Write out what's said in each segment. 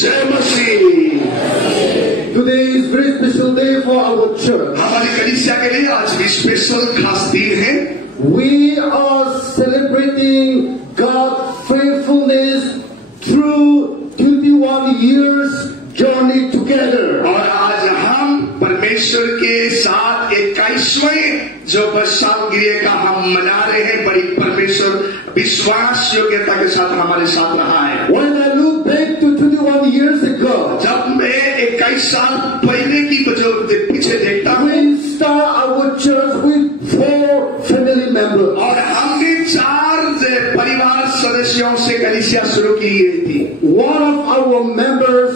जय मसीह। Today is very special day for our church. हमारी कलीसिया के लिए आज भी स्पेशल खास दिन है। We are celebrating God's faithfulness through 21 years journey together. और आज हम परमेश्वर के साथ 21वें जो सालगिरह का हम मना रहे हैं। बड़ी परमेश्वर विश्वास योग्यता के साथ हमारे साथ रहा है। When I look back to 21 years ago, जब मैं 21 साल पहले की जो पीछे देखता हूँ, we start our church with 4 family members. और हमने 4 परिवार सदस्यों से कलीसिया शुरू की गई थी। One of our members,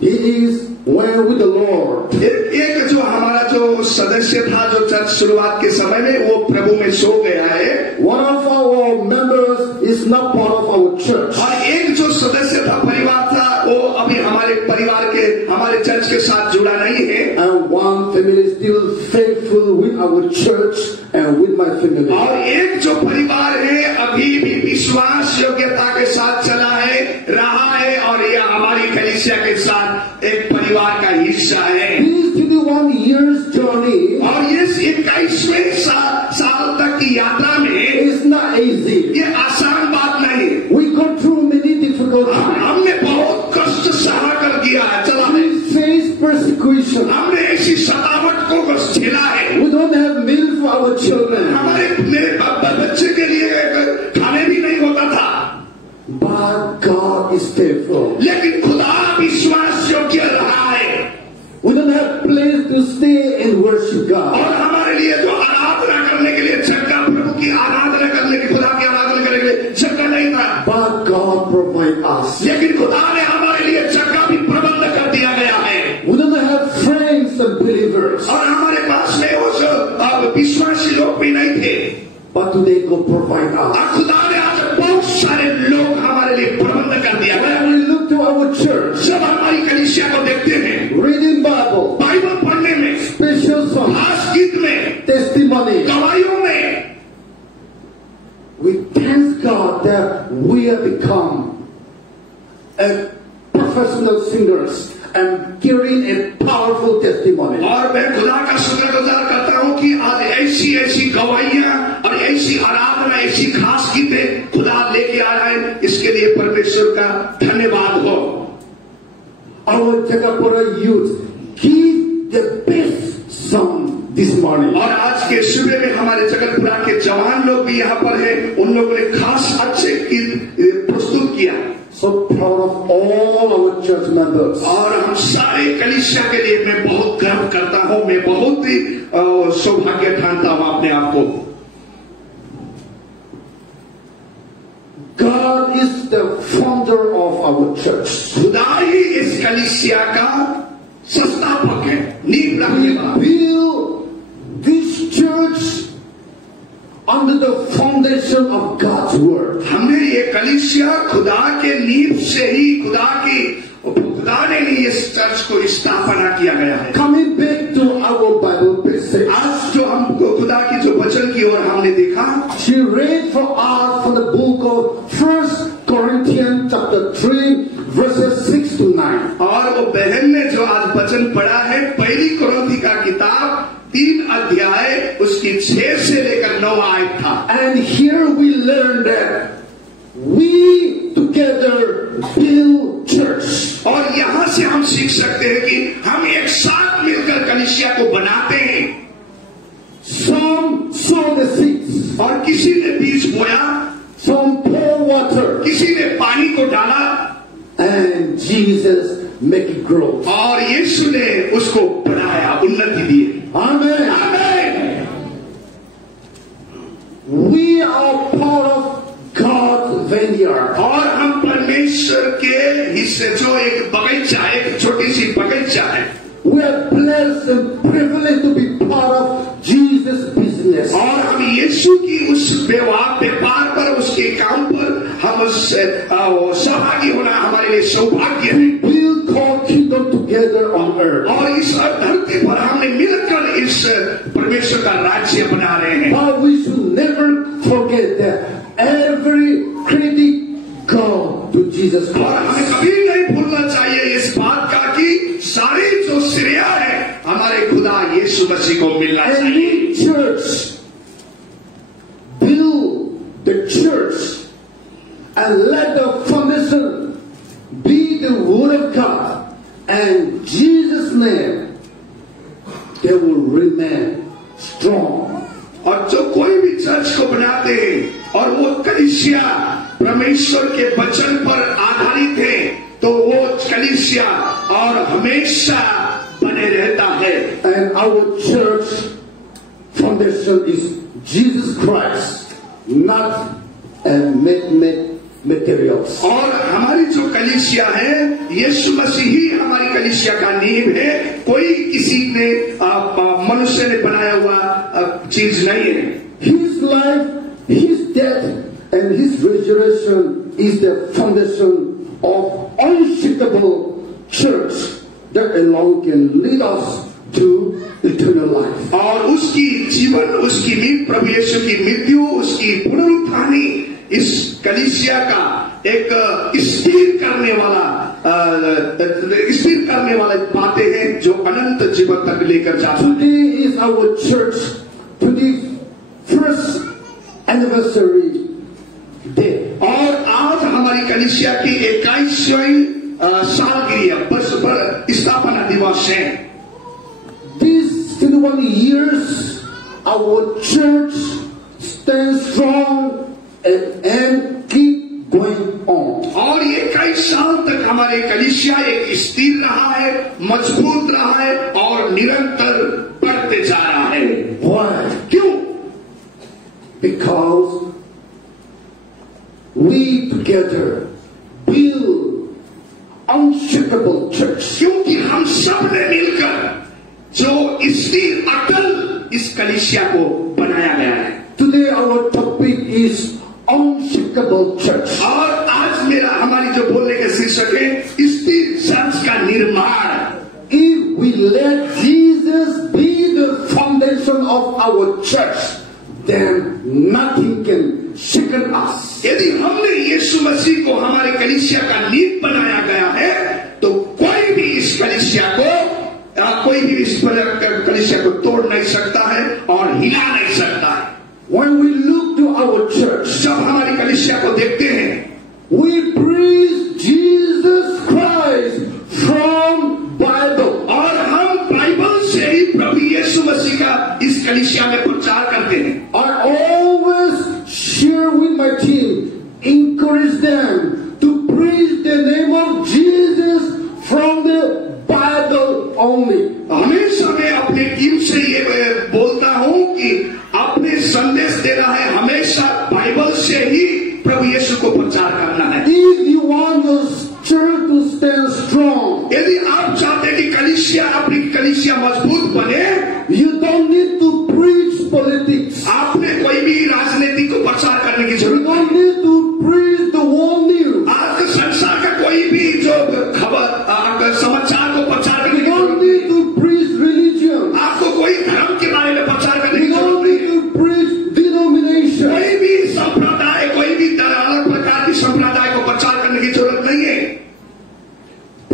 he is went with the Lord. एक जो हमारा जो सदस्य था जो चर्च शुरुआत के समय में वो प्रभु में सो गया है। One of our members is not part of our church. और एक जो सदस्य था परिवार था वो अभी हमारे परिवार के हमारे चर्च के साथ जुड़ा नहीं है। And one family is still faithful with our church and with my family. और एक जो परिवार है अभी भी विश्वास योग्यता के साथ चला है रहा है और यह हमारी कलीसिया के साथ एक परिवार का हिस्सा है। This 21 years journey और इस 21वें साल तक की यात्रा में is not easy. ये आसान बात नहीं। We go through many difficulties. हमने बहुत कष्ट सहा कर दिया है, चला है। We face persecution. हमने ऐसी सतावट को झेला है। We don't have meal for our children. हमारे मेरे बच्चे के लिए खाने भी नहीं होता था। But God is faithful. लेकिन खुदा विश्वास योग्य रहा है। We don't have place to stay and worship God. और हमारे लिए जो आराधना करने के लिए जगह, प्रभु की आराधना करने की, खुदा की आराधना करने के लिए जगह नहीं था। But God provide us. लेकिन खुदा ने हमारे लिए जगह भी प्रबंध कर दिया गया है। We don't have friends and believers. और हमारे पास में वो विश्वासी लोग भी नहीं थे। But today God provide us. और खुदा ने आज बहुत सारे लोग हमारे लिए प्रबंध कर दिया गया। When we look to our church, जब हमारी कलीसिया को देखते हैं, reading Bible, बाइबल पढ़ने में, special song, खास गीत में, testimony, गवाहियों में, we thank God that we have become a professional singers and giving a powerful testimony. और मैं खुदा का शुक्रगुजार करता हूँ कि आज ऐसी गवाहियां और ऐसी आराधना, ऐसी खास गीतें खुदा लेके आ रहा है। इसके लिए परमेश्वर का धन्यवाद हो। Our Jagapura youth give the best song this morning. और आज के सुबह में हमारे जगतपुरा के जवान लोग भी यहाँ पर हैं। उन लोगों ने खास अच्छे गीत प्रस्तुत किया। So proud of all our church members. और हम सारे कलीसिया के लिए मैं बहुत गर्व करता हूँ। मैं बहुत ही सौभाग्य ठानता हूँ अपने आप को। God is the founder of our church. खुदा ही इस कलीसिया का संस्थापक है, नींव रखने वाला। We build this church under the foundation of God's word. हमने ये कलीसिया खुदा के नींव से ही खुदा ने इस चर्च को स्थापना किया गया है। Coming back to our Bible passage, आज जो हमको खुदा की जो वचन की ओर हमने देखा, she read for us from the book of 1 Corinthians chapter 3 verses 6 to 9. और वो बहन ने जो आज वचन पढ़ा है पहली कुरिन्थी का किताब 3 अध्याय उसकी 6 से लेकर 9 आयत था। And here we learn that we together build church. और यहाँ से हम सीख सकते हैं कि हम एक साथ मिलकर कलीसिया को बनाते हैं। Some sow the seeds, और किसी ने बीज बोया, some pour water, किसी ने पानी को डाला, and Jesus make it grow. और यीशु ने उसको बढ़ाया, उन्नति दी। Amen. आमीन। We are part of God's vineyard. और हम परमेश्वर के हिस्से, जो एक बगीचा, एक छोटी सी बगीचा है। We are blessed and privileged to be part of Jesus' business. और हम यीशु की उस व्यापार पर, उसके काम पर हम उससे सहभागी होना हमारे लिए सौभाग्य है। Build God's kingdom together on earth. और इस धरती पर हमने मिलकर इस परमेश्वर का राज्य बना रहे हैं। But we should never forget that every critic come to Jesus और हमें Christ. कभी नहीं भूलना चाहिए मसीह को मिलना And चाहिए। in church, build the church and let the foundation be the word of God and Jesus' name. They will remain strong. और जो कोई भी चर्च को बनाते हैं और वो कलीसिया परमेश्वर के वचन पर आधारित है, तो वो कलीसिया और हमेशा बने रहता है। And our church foundation is Jesus Christ, not man-made materials. और हमारी जो कलीसिया है, यीशु मसीह ही हमारी कलीसिया का नींव है, कोई किसी ने मनुष्य ने बनाया हुआ चीज नहीं है। His life, His death, and His resurrection is the foundation of unshakable church that alone can lead us to eternal life. और उसकी जीवन, उसकी नींव प्रभु यीशु की मृत्यु, उसकी पुनरुत्थानी इस कलीसिया का एक स्थिर करने वाला बातें हैं जो अनंत जीवन तक लेकर जाता है। Today is our church 21st anniversary day. और आज हमारी कलीसिया की 21वीं सालगिरह स्थापना दिवस है। These 21 years, our church stands strong and keep going on. और ये कई साल तक हमारे कलीसिया एक स्थिर रहा है, मजबूत रहा है और निरंतर बढ़ते जा रहा है। Why? क्यों? Because we together build unshakable church. क्योंकि हम सब ने मिलकर जो स्थिर अटल इस कलीसिया को बनाया गया है। Today our topic is unshakable church. और आज हमारी जो बोलने का शीर्षक है स्थिर चर्च का निर्माण। If we let Jesus be the foundation of our church, then nothing can shake us. यदि हमने यीशु मसीह को हमारे कलीसिया का नींव बनाया गया है, तो कोई भी इस कलीसिया को तोड़ नहीं सकता है और हिला नहीं सकता है। When we look to our church, जब हमारी कलीसिया को देखते हैं, we preach Jesus Christ from Bible. और हम बाइबल से ही प्रभु यीशु मसीह का इस कलीसिया में प्रचार करते हैं। I always share with my team, encourage them to preach the name of Jesus from the Bible only. हमेशा मैं अपने टीम से ये बोलता हूं कि अपने संदेश देना है हमेशा बाइबल से ही प्रभु यीशु को प्रचार करना है। If you want your church to stand strong, यदि आप चाहते हैं कि अपनी कलीसिया मजबूत बने, you don't need to preach politics. आपने कोई भी राजनीति को प्रचार करने की You जरूरत don't नहीं। need to preach the world news. आज संसार का कोई भी जो खबर समाचार को प्रचार करने You की don't जरूरत need नहीं। to preach religion. आपको कोई धर्म के बारे में प्रचार करने की You जरूरत don't नहीं। need to preach denomination. कोई भी संप्रदाय, कोई भी अलग प्रकार की संप्रदाय को प्रचार करने की जरूरत नहीं है।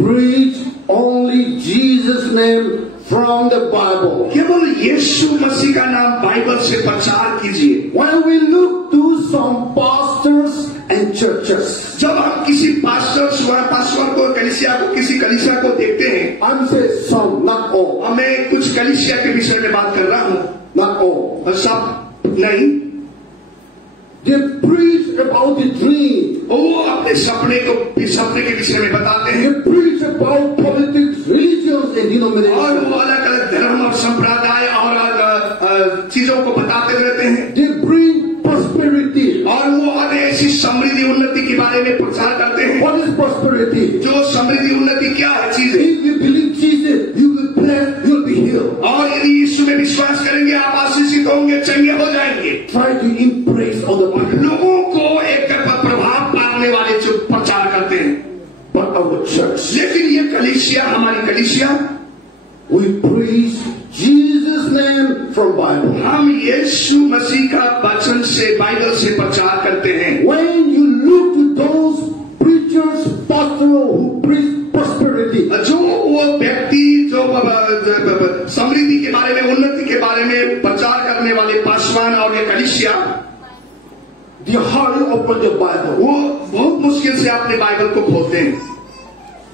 Preach only Jesus' name from the Bible. केवल यीशु मसीह का नाम बाइबल से प्रचार कीजिए। When we look to some pastors and churches, जब हम किसी पास्टर को किसी कलीसिया को देखते हैं, I'm saying some, not all, मैं कुछ कलीसिया के विषय में बात कर रहा हूँ, not all. और सब नहीं। They preach about the dream. वो अपने सपने के विषय में बताते हैं, They preach about politics, religions, and और denominations. वो अलग अलग धर्म और संप्रदाय और चीजों को बताते रहते हैं, They bring prosperity. और वो ऐसी समृद्धि उन्नति के बारे में प्रचार करते हैं। What is prosperity? जो समृद्धि उन्नति क्या है चीज है? If you believe Jesus, you will bless, you will be healed. और यदि यीशु में विश्वास करेंगे आप आशीषित होंगे, चंगे हो जाएंगे। Try to impress on the people. लोगों को एक प्रभाव पाने वाले जो प्रचार करते हैं, But our church, लेकिन ये कलीसिया, हमारी कलीसिया, we preach Jesus' name from Bible. हम यीशु मसीह का वचन से, बाइबल से प्रचार करते हैं। When you look to those preachers, pastors who preach prosperity, जो वो व्यक्ति जो समृद्धि के बारे में, उन्नति के बारे में प्रचार करने वाले पासवान और ये कलीसिया, they hardly open the Bible. वो बहुत मुश्किल से अपने बाइबल को खोलते हैं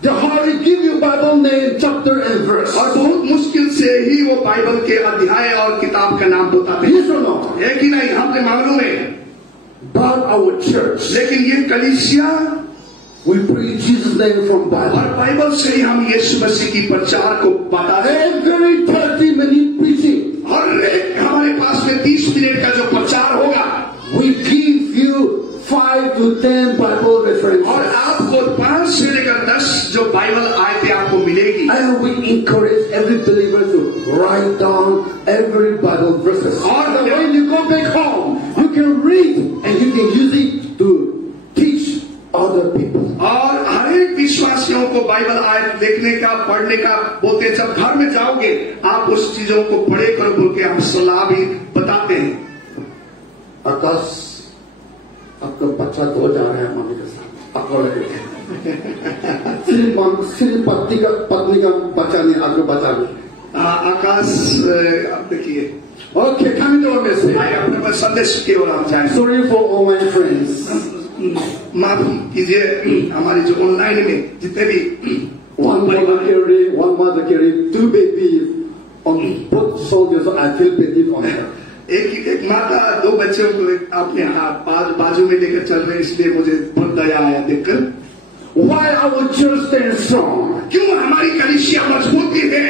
They hardly give you Bible name, chapter and verse. और बहुत मुश्किल से ही वो बाइबल के अध्याय और किताब का नाम बताते हैं। Yes or not? है कि नहीं? हमने मालूम है। But our church, लेकिन ये कलीसिया, we preach Jesus' name from Bible. और बाइबल से ही हम यीशु मसीह की प्रचार को बताते हैं। Every 30 minute preaching, और एक हमारे पास में 30 मिनट का जो प्रचार होगा, we give you 5 to 10 Bible references. और आपको 5 से लेकर 10 जो बाइबल आयतें आपको मिलेगी। And we encourage every believer to write down every Bible verses. और when you go back home, you can read and you can use it to teach other people. और हर एक विश्वासियों को बाइबल आयत देखने का, पढ़ने का बोलते हैं। जब घर में जाओगे आप उस चीजों को पढ़े करो बोल के हम सलाह भी बताते हैं। आकाश, आपका बच्चा दो जा रहा है मम्मी के साथ, आपको लगे सिर्फ पत्नी का बच्चा नहीं, आपको बच्चा नहीं। आकाश, आप देखिए। Okay, coming to our message. अपने पर संदेश की ओर हम जाएं। Sorry for all my friends, माफी कीजिए हमारी जो ऑनलाइन में जितने भी one mother carry 2 babies on both shoulders, so I feel pity on her. एक माता 2 बच्चों को अपने हाथ बाजू में लेकर चल रहे, इसलिए मुझे बहुत दया आया देखकर। Why our church stands strong? क्यों हमारी कलीसिया मजबूती है?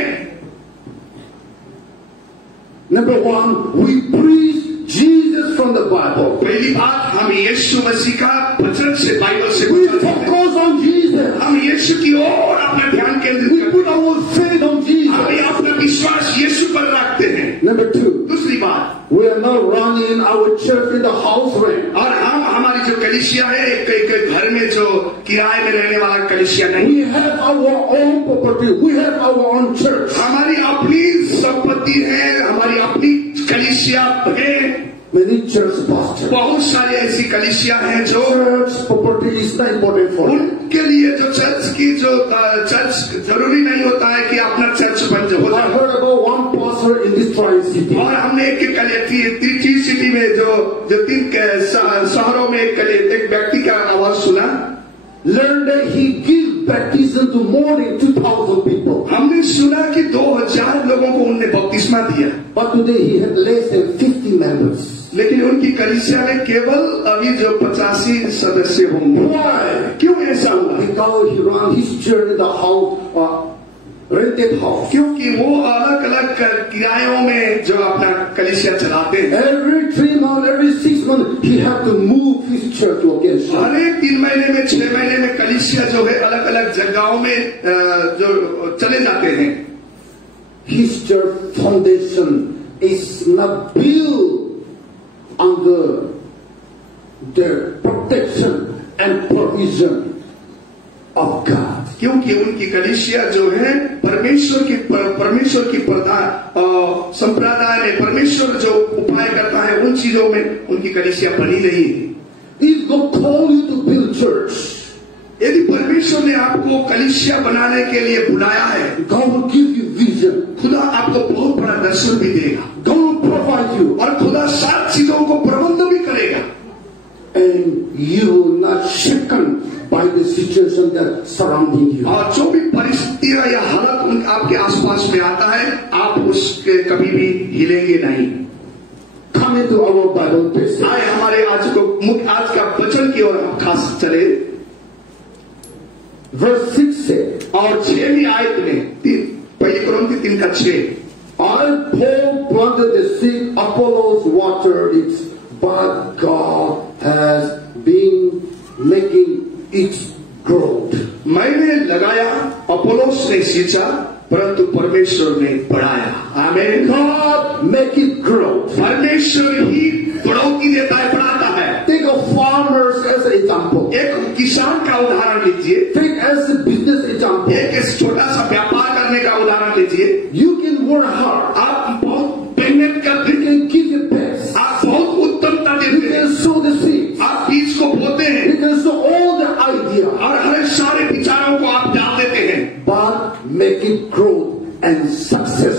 Number 1, we preach Jesus from the Bible. पहली बात, हम यीशु मसीह का वचन से, बाइबल से We focus on Jesus. हम यीशु की ओर अपना ध्यान केंद्रित We करते put our faith on हैं। Jesus. हम अपना विश्वास यीशु पर रखते हैं। Number 2, दूसरी बात, we are not running our church in the house rent. और हम हमारी जो कलीसिया है एक घर में जो किराए में रहने वाला कलीसिया नहीं। We have our own property. We have our own church. हमारी अपनी संपत्ति है, हमारी अपनी कलीसिया है। Many church pastors. बहुत सारी ऐसी कलीसिया हैं जो Church property is not important for them. उनके लिए जो चर्च जरूरी नहीं होता है कि अपना चर्च बन हो I जाए। heard about one pastor in this Tri-City. और हमने एक तीन सिटी में जो 3 शहरों में एक व्यक्ति का आवाज सुना। Learned that he gave baptism to more than 2,000 people. हमने सुना कि 2000 लोगों को उनने बपतिस्मा दिया, But today he had less than 50 members. लेकिन उनकी कलीसिया में केवल अभी जो 85 सदस्य होंगे। Why? क्यों ऐसा हुआ? Because he ran his church in the house, rented house. क्योंकि वो अलग अलग किरायों में जो अपना कलीसिया चलाते हैं। Every 3 months, every 6 months, he had to move his church to location. हर एक 3 महीने में 6 महीने में कलीसिया जो है अलग अलग जगहों में जो चले जाते हैं। His church foundation is not built under the protection and provision of God. क्योंकि उनकी कलीसिया जो है परमेश्वर की संप्रदाय में परमेश्वर जो उपाय करता है उन चीजों में उनकी कलीसिया बनी नहीं है। If God call you to build church, यदि परमेश्वर ने आपको कलीसिया बनाने के लिए बुलाया है, God will give you vision. खुदा आपको बहुत बड़ा दर्शन भी देगा, God will provide you, और खुदा 7 चीजों को प्रबंध भी करेगा। and you will not shaken by the situation that surrounding you. और जो भी परिस्थिति या हालत आपके आसपास में आता है, आप उसके कभी भी हिलेंगे नहीं। Coming to our Bible passage. आए हमारे आज का वचन की ओर हम खास चले। Verse 6 says, और 6वीं आयत में 1 कोरिन्थी 3:6, I Paul planted the seed, Apollos watered it, but God has been making its growth. मैंने लगाया, अपोलोस ने सींचा, परंतु परमेश्वर ने बढ़ाया। आमीन। God make it grow. परमेश्वर ही बढ़ोतरी देता है, बढ़ाता है। Take a farmers as an example. एक किसान का उदाहरण लीजिए, Take as a business example. एक छोटा सा व्यापार करने का उदाहरण लीजिए। You can work hard. आप बहुत मेहनत करते You can give your best. आप बहुत उत्तमता You देते हैं, can sow the seeds. आप बीज को बोते हैं You can sow all the idea. और हर सारे विचारों को आप डाल देते हैं, But make it grow and success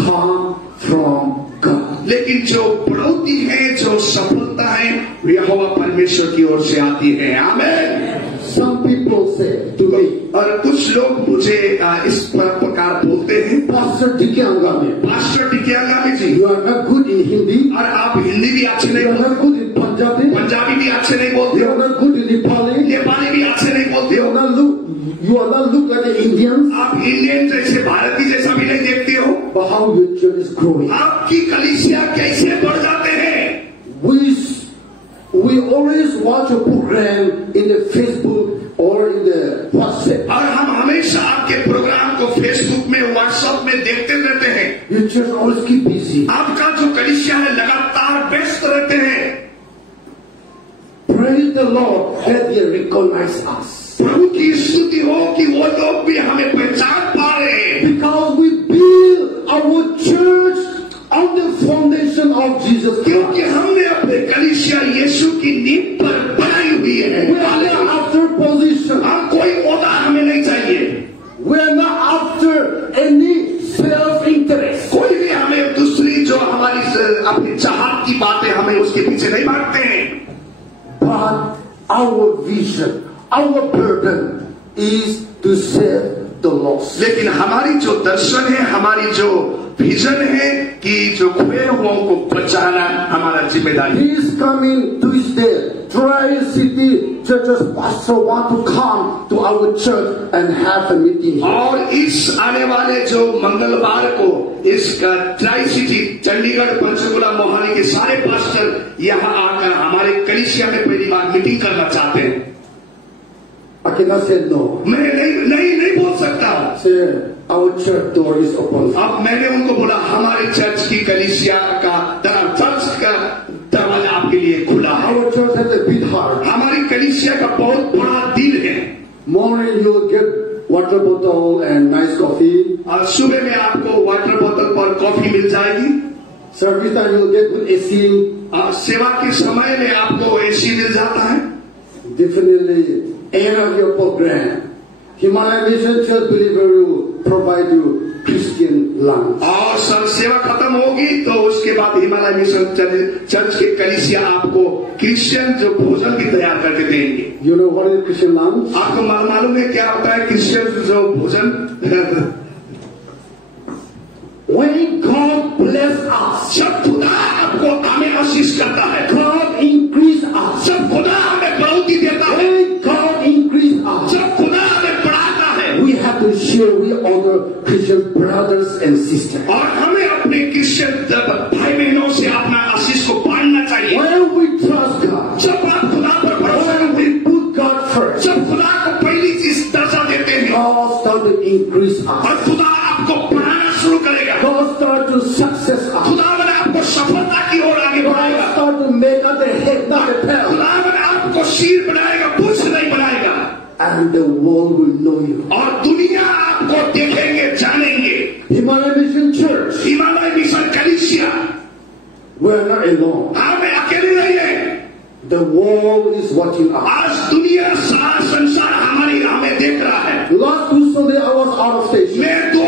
come from God. लेकिन जो बढ़ोतरी है, जो सफलता है, यहोवा परमेश्वर की ओर से आती है। आमीन। Some people say to me, और कुछ लोग मुझे इस प्रकार बोलते हैं, Pastor Dikyangami, pastor Dikyangami ji, you are not good in Hindi, और आप हिंदी भी अच्छे नहीं you are बोलते, not good in Punjabi, Punjabi भी अच्छे नहीं बोलते you हो, are not good in Nepali, Nepali भी अच्छे नहीं बोलते you हो, are not look like the Indians. आप इंडियन जैसे भारतीय जैसा भी नहीं देखते हो। But how your church is growing? आपकी कलीसिया कैसे बढ़ जाते हैं? We always watch a program in the Facebook or in the WhatsApp. और हम हमेशा आपके प्रोग्राम को फेसबुक में, व्हाट्सएप में देखते रहते हैं। Your church always keep busy. आपका जो कलीसिया है लगातार व्यस्त रहते हैं। Praise the Lord that they recognize us. प्रभु की स्तुति हो कि वो लोग भी हमें पहचान पा रहे हैं। Because we build our church on the foundation of Jesus क्योंकि Christ. हमने अपने कलीसिया यीशु की नींव पर बनाई हुई है। We are not after position. हम कोई ओहदा हमें नहीं चाहिए। We are not after any self-interest. कोई भी हमें दूसरी जो हमारी अपनी चाहत की बातें, हमें उसके पीछे नहीं भागते हैं। But our vision, our burden is to save the lost. लेकिन हमारी जो दर्शन है, हमारी जो विजन है कि जो खोए हुओं को बचाना हमारा जिम्मेदारी। He is coming Tuesday. Tri-City churches pastor want to come to our church and have a meeting. और इस आने वाले जो मंगलवार को इस ट्राई सिटी चंडीगढ़, पंचकुला, मोहाली के सारे पास्टर यहाँ आकर हमारे कलीसिया में पहली बार मीटिंग करना चाहते हैं। I cannot say no. मैं नहीं बोल सकता। Say our church door is open. अब मैंने उनको बोला हमारे चर्च की कलीसिया का चर्च का दरवाजा आपके लिए खुला है। Our church has a big heart. हमारी कलीसिया का बहुत बड़ा दिल है। Morning you will get water bottle and nice coffee. और सुबह में आपको वाटर बोतल पर कॉफी मिल जाएगी। Service time you will get good AC. और सेवा के समय में आपको एसी मिल जाता है। Definitely end of your program, Himalayan Mission Church believer will provide you Christian lunch. और सब सेवा खत्म होगी तो उसके बाद हिमालय मिशन चर्च के कलीसिया आपको क्रिश्चियन जो भोजन भी तैयार करके देंगे। You know what is Christian lunch? आपको मालूम है क्या होता है क्रिश्चियन जो भोजन? When God bless us, जब खुदा आपको हमें आशीष करता है, God increase us. जब खुदा हमें बढ़ोतरी देता है, When God increase us, जब खुदा हमें बढ़ाता है, we have to share with other Christian brothers and sisters. और हमें अपने क्रिश्चियन भाई बहनों से अपना आशीष को बांटना चाहिए। When we trust God, जब आप खुदा पर भरोसा when करते we put God first, जब खुदा को पहली चीज दर्जा देते हैं God start to increase us. और खुदा आपको बढ़ाना शुरू करेगा, God start to success us. खुदा मैंने आपको सफलता की ओर आगे God बढ़ाएगा, start to make us the head, not the tail. खुदा मैंने आपको सिर बनाएगा, पूछ नहीं बनाएगा, And the world will know you. और दुनिया आपको देखेंगे, जानेंगे। Himalayan Mission Church, Himalaya mission कलीसिया we are not alone. हमें अकेले नहीं है। The world is watching us. आज दुनिया सारा संसार हमें देख रहा है। Last Sunday I was out of station. मैं दो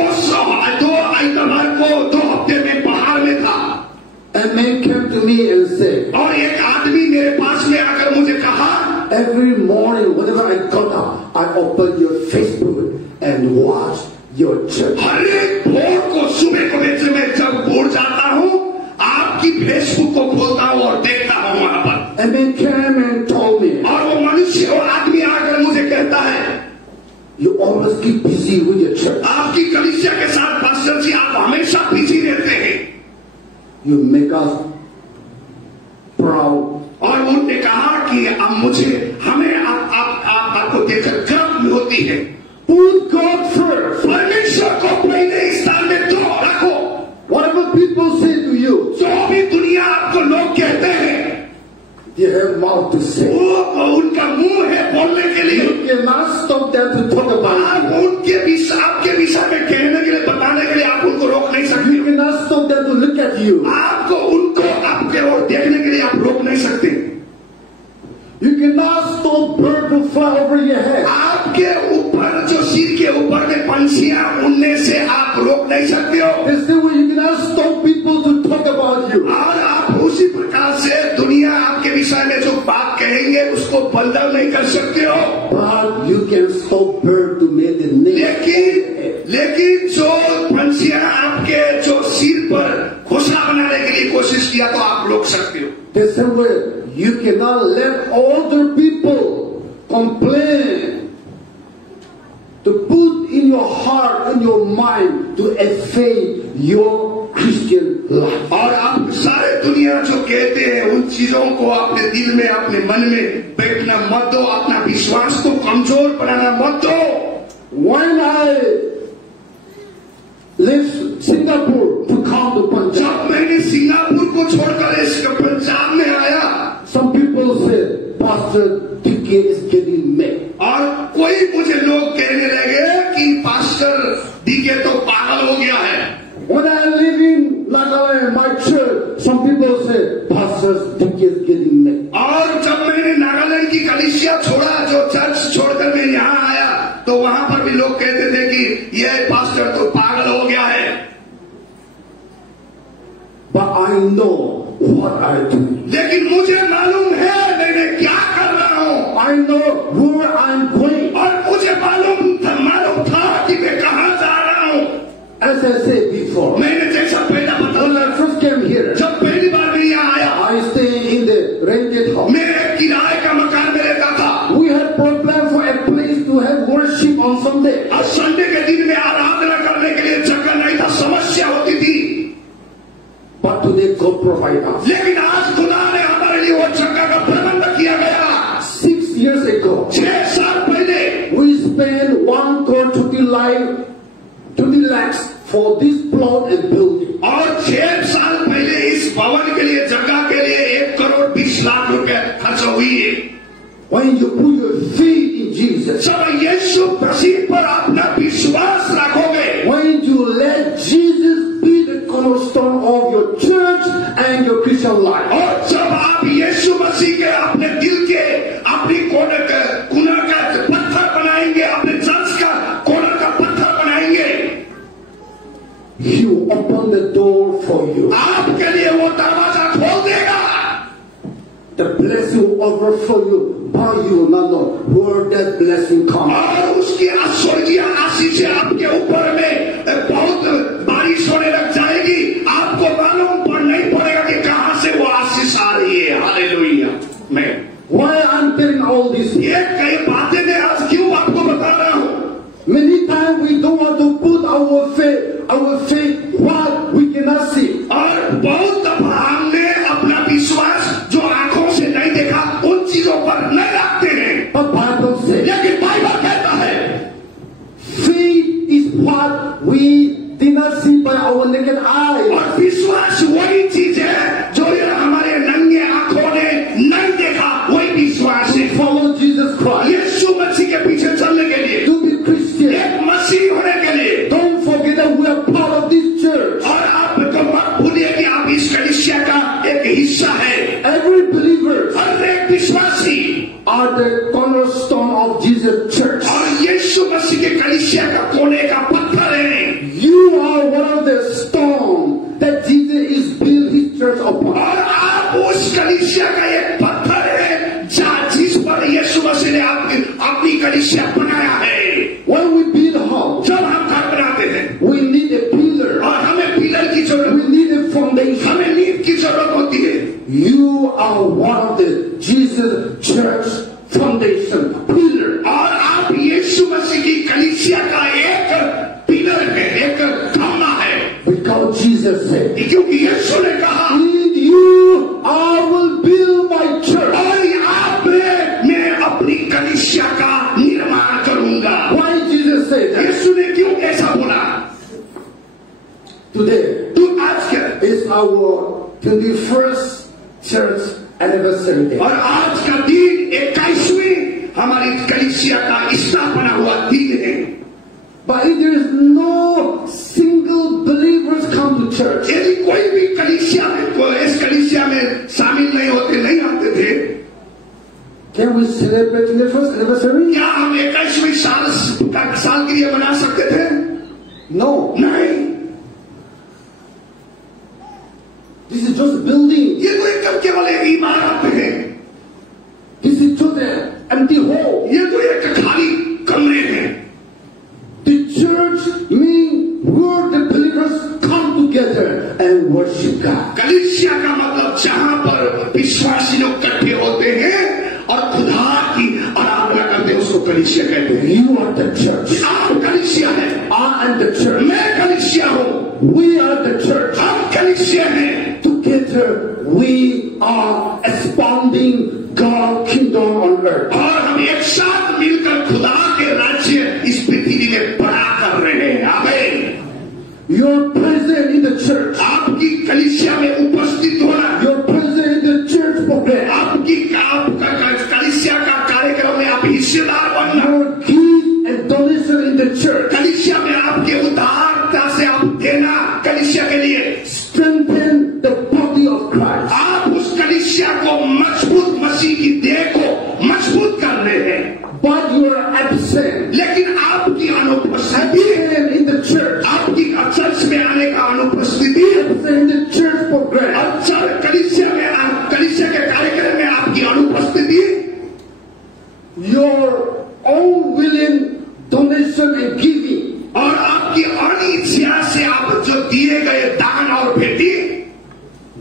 आइतवार को 2 हफ्ते में बाहर में था। A man came to me and said, और एक आदमी मेरे पास में आकर मुझे कहा, every morning whenever I got up, I open your Facebook and watch your church. हर एक भोर को सुबह को मैं जब भोर जाता हूँ आपकी फेसबुक को खोलता हूँ और देखता हूँ वहां पर। A man came and told me, और वो मनुष्य और आदमी आकर मुझे कहता है, you always keep busy with your church. आपकी कलीसिया के साथ पास्टर जी आप हमेशा बिजी रहते हैं। You make us proud. और उन्होंने कहा कि अब हमें आपको देखकर गर्व होती है। Put God first. परमेश्वर को पहले स्थान में तो रखो। Whatever people say to you, जो भी दुनिया आपको लोग कहते हैं, they have mouth to say. वो उनका मुंह है बोलने के लिए। You cannot stop them to talk about आप you. आपके विषय में कहने के लिए, बताने के लिए आप उनको रोक नहीं सकते। You cannot stop them to look at you. आपको उनको आपके ओर देखने के लिए आप रोक नहीं सकते। You cannot stop bird to fly over your head. आपके ऊपर जो सिर के ऊपर में पंछियां उड़ने से आप रोक नहीं सकते हो। The same way you cannot stop people to talk about you. और आप उसी प्रकार से दुनिया आपके विषय में जो बात कहेंगे उसको बंद नहीं कर सकते हो। But you can stop bird to make the name. लेकिन जो पंछियां आपके जो सिर पर घोंसला बनाने के लिए कोशिश किया तो आप रोक सकते हो। The same way you cannot let older people complain to put in your heart, in your mind, to affect your Christian life. और आप सारे दुनिया जो कहते हैं उन चीजों को अपने दिल में अपने मन में बैठना मत दो, अपना विश्वास को कमजोर बनाना मत दो। When I left Singapore to come to Punjab, जब मैंने सिंगापुर को छोड़कर इस पंजाब में आया, some people said, Pastor Dickie is getting mad. और कोई मुझे लोग कहने लगे कि पास्टर डीके तो पागल हो गया है। When I live in Nagaland, my church, some people say, Pastor Dickie is getting mad. और जब मैंने नागालैंड की कलीसिया छोड़ा, जो चर्च छोड़कर मैं यहाँ आया, तो वहां पर भी लोग कहते थे कि यह पास्टर तो पागल हो गया है। But I know what I do. लेकिन मुझे मालूम है मैं क्या कर रहा हूँ। I know where I'm going. और मुझे मालूम था कि मैं कहाँ जा रहा हूँ। As I said before, मैंने जैसा पहला when बताया, I first came here, जब पहली बार मैं यहाँ आया, I stayed in the rented house. मैं एक किराए का मकान में रहता था। We had problem for a place to have worship on Sunday. और संडे के दिन में आराधना करने के लिए जगह नहीं था, समस्या होती थी। But today God provide us. लेकिन आज खुदा ने हमारे लिए वो जगह का प्रबंध किया गया। 6 years ago, 6 साल पहले we spent 1 crore 20 lakhs for this plot and building. और 6 साल पहले इस भवन के लिए, जगह के लिए 1 करोड़ 20 लाख रुपए खर्च हुई है। When you put your faith in Jesus, जब यीशु मसीह पर अपना विश्वास रखोगे, when you let Jesus be the cornerstone of your church and your Christian life, और जब आप यीशु मसीह के अपने दिल के अपनी कोने का पत्थर बनाएंगे, अपने चर्च का कोने का पत्थर बनाएंगे, He will open the door for you. आपके लिए वो दरवाजा खोल देगा। The blessing will overflow you, but you will not know where that blessing comes. और उसकी स्वर्गीय आशीष आपके ऊपर में बहुत बारिश होने लग जाएगी, आपको मालूम नहीं पड़ेगा कि कहां से वो आशीष आ रही है। हालेलुया। मैं Why I'm telling all this? ये कई बातें मैं आज क्यों आपको बता रहा हूं। Many times we don't want to put our faith what we cannot see. और बहुत दफा हमने अपना विश्वास जो आंखों से नहीं देखा उन चीजों पर नहीं रखते हैं। But Bible says, लेकिन बाइबल कहता है faith is what we did not see by our naked eye. और विश्वास वही चीज है जो ये हमारे नंगे आंखों ने नहीं देखा, वही विश्वास है। Follow Jesus Christ. यीशु मसीह के पीछे चलने के लिए, To be Christian. एक मसीह होने के लिए, Don't forget that we are part of this church. और आप तो मत भूलिए कि आप इस कलीसिया का एक हिस्सा है। Every believer हर एक विश्वासी are the cornerstone of Jesus Church. और यीशु मसीह के कलीसिया का कोने का पत्थर है। You are one of the stones that Jesus is built his church upon. और आप उस कलीसिया का एक पत्थर है जिस पर यीशु मसीह ने अपनी कलीसिया बनाया है। When we build a house, जब हम घर बनाते हैं, we need a pillar. और हमें पिलर की जरूरत, We need a foundation. हमें नींव की जरूरत होती है। You are one of the Jesus Church foundation pillar. और आप यीशु मसीह की कलीसिया का एक पिलर है, एक खंभा है। Because Jesus said, क्योंकि यीशु ने कहा, in you I will build my church. और आप में मैं अपनी कलीसिया का निर्माण करूंगा। Why Jesus said that? यीशु ने क्यों ऐसा बोला? Today तो आज क्या is our 21st church anniversary day. और आज का दिन 21वीं हमारी कलीसिया का स्थापना हुआ दिन है। But if there is no single believers come to church, यदि कोई भी कलीसिया में इस कलीसिया में शामिल नहीं होते, नहीं आते थे, can we celebrate the first anniversary? क्या हम 21वीं साल just building. ये तो एक केवल एक इमारत है, This is just an empty hall. ये तो एक खाली कमरे हैं। The church means where the believers come together and worship God. कलीसिया का मतलब जहां पर विश्वासी लोग इकट्ठे होते हैं और खुदा की आराधना करते हैं, उसको कलीसिया कहते हैं। You are the church. आप कलीसिया है, I am the church. मैं कलीसिया हूं, We are the church. हम कलीसिया हैं। Together we are expounding God's kingdom on earth. और हम एक साथ मिलकर खुदा के राज्य इस पृथ्वी में बड़ा कर रहे हैं। आमीन। You're present in the church. आपकी कलीसिया में उपस्थित होना, You're present in the church program. आपका कलीसिया का कार्यक्रम में आप हिस्सेदार बनना, Your gift and donation in the church कलीसिया में आपके उदारता से आप देना कलीसिया के लिए, strengthen the body of Christ. आप उस कलीसिया को मजबूत, मसीह की देह को मजबूत कर रहे हैं। But you are absent. लेकिन आपकी अनुपस्थिति, Absent in the church. आपकी चर्च में आने का अनुपस्थिति, Absent in the church program. कलीसिया में, कलीसिया के कार्यक्रम में आपकी अनुपस्थिति, Your unwilling donation and giving और आपकी अनिच्छा से आप जो दिए गए दान और भेंटी,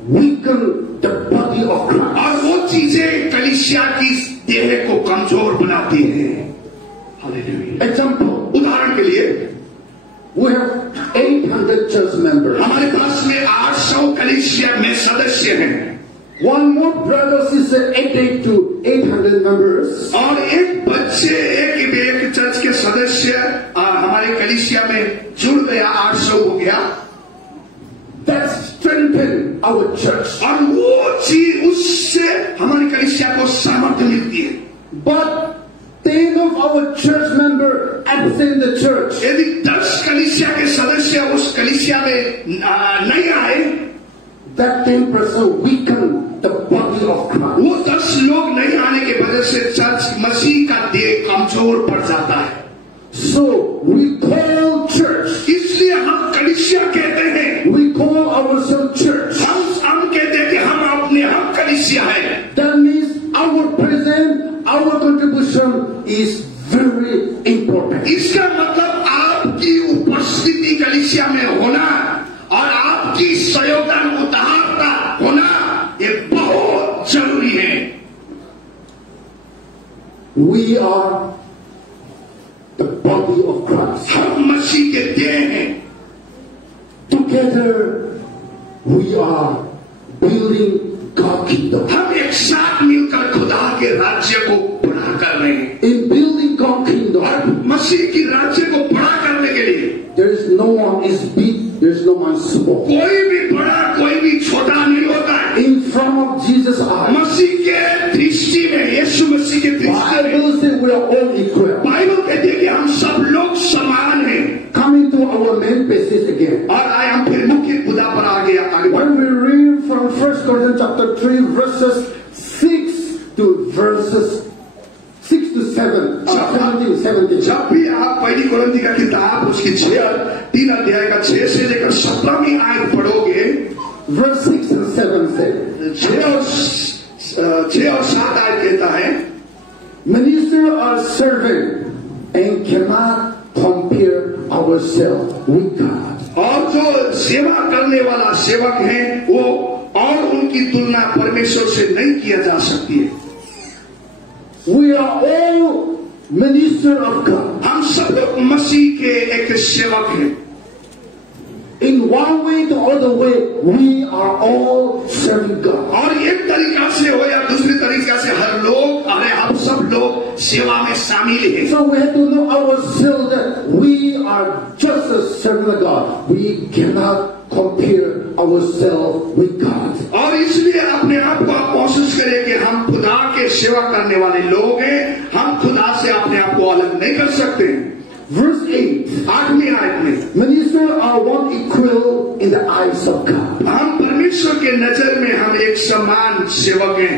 weaken the body of Christ. और वो चीजें कलीसिया की देह को कमजोर बनाती हैं। हालेलुया। Example, उदाहरण के लिए we have 800 church members. हमारे पास में 800 कलीसिया में सदस्य हैं, One more brother sister added to 800 members. और एक बच्चे एक चर्च के सदस्य हमारे कलीसिया में जुड़ गया, 800 हो गया। That strengthen our church. और वो चीज, उससे हमारी कलीसिया को सामर्थ्य मिलती है। But 10 of our church members absent the church. यदि 10 कलीसिया के सदस्य उस कलीसिया में नहीं आए, That 10% weaken the body of Christ. वो 10 लोग नहीं आने की वजह से चर्च, मसीह का देह कमजोर पड़ जाता है। So we call church. इसलिए हम कलीसिया कहते हैं, We call ourselves church. हम कहते हैं कि हम कलीसिया है। That means our presence, our contribution is very important. इसका मतलब आपकी उपस्थिति कलीसिया में होना और आपकी सहयोगदान, उदारता होना, ये बहुत जरूरी है। We are the body of Christ. हम मसीह के देह हैं। Together we are building God's kingdom. हम एक साथ मिलकर खुदा के राज्य को बड़ा कर रहे हैं। In building God's kingdom, और मसीह की राज्य को बड़ा करने के लिए there is no one is big, there is no one small. कोई भी बड़ा, कोई भी छोटा नहीं होता है। In front of Jesus' eyes, मसीह के दृष्टि में, यीशु मसीह के दृष्टि में Bible says we are all equal. Bible कहती है कि हम सब लोग समान हैं। Coming to our main passage again. और आए हम फिर मुख्य मुद्दा पर आगे When we read from 1 Corinthians chapter 3 verses 6 to verses 6 to 7, 17. जब भी आप पहली कोरिन्थी का किताब उसकी 3 अध्याय का 6 से लेकर 17वीं आयत पढ़ोगे, verse 6 and 7 say, 6 और 7 आयत कहता है, ministers are servant and cannot compare ourselves with God. और जो सेवा करने वाला सेवक है वो और उनकी तुलना परमेश्वर से नहीं किया जा सकती है। We are all ministers of God. हम सब लोग मसीह के एक सेवक हैं। In one way to other way, we are all serving God. और एक तरीका से हो या दूसरी तरीका से हर लोग, अरे हम सब लोग सेवा में शामिल हैं। So we have to know ourselves that we are just a servant of God. We cannot compare ourselves with God. और इसलिए अपने आप को आप कोशिश करें कि हम खुदा के सेवा करने वाले लोग हैं, हम खुदा से अपने आप को अलग नहीं कर सकते। Verse 8. 8वीं आयत में, Ministers are one equal in the eyes of God. हम परमेश्वर के नजर में हम एक समान सेवक हैं।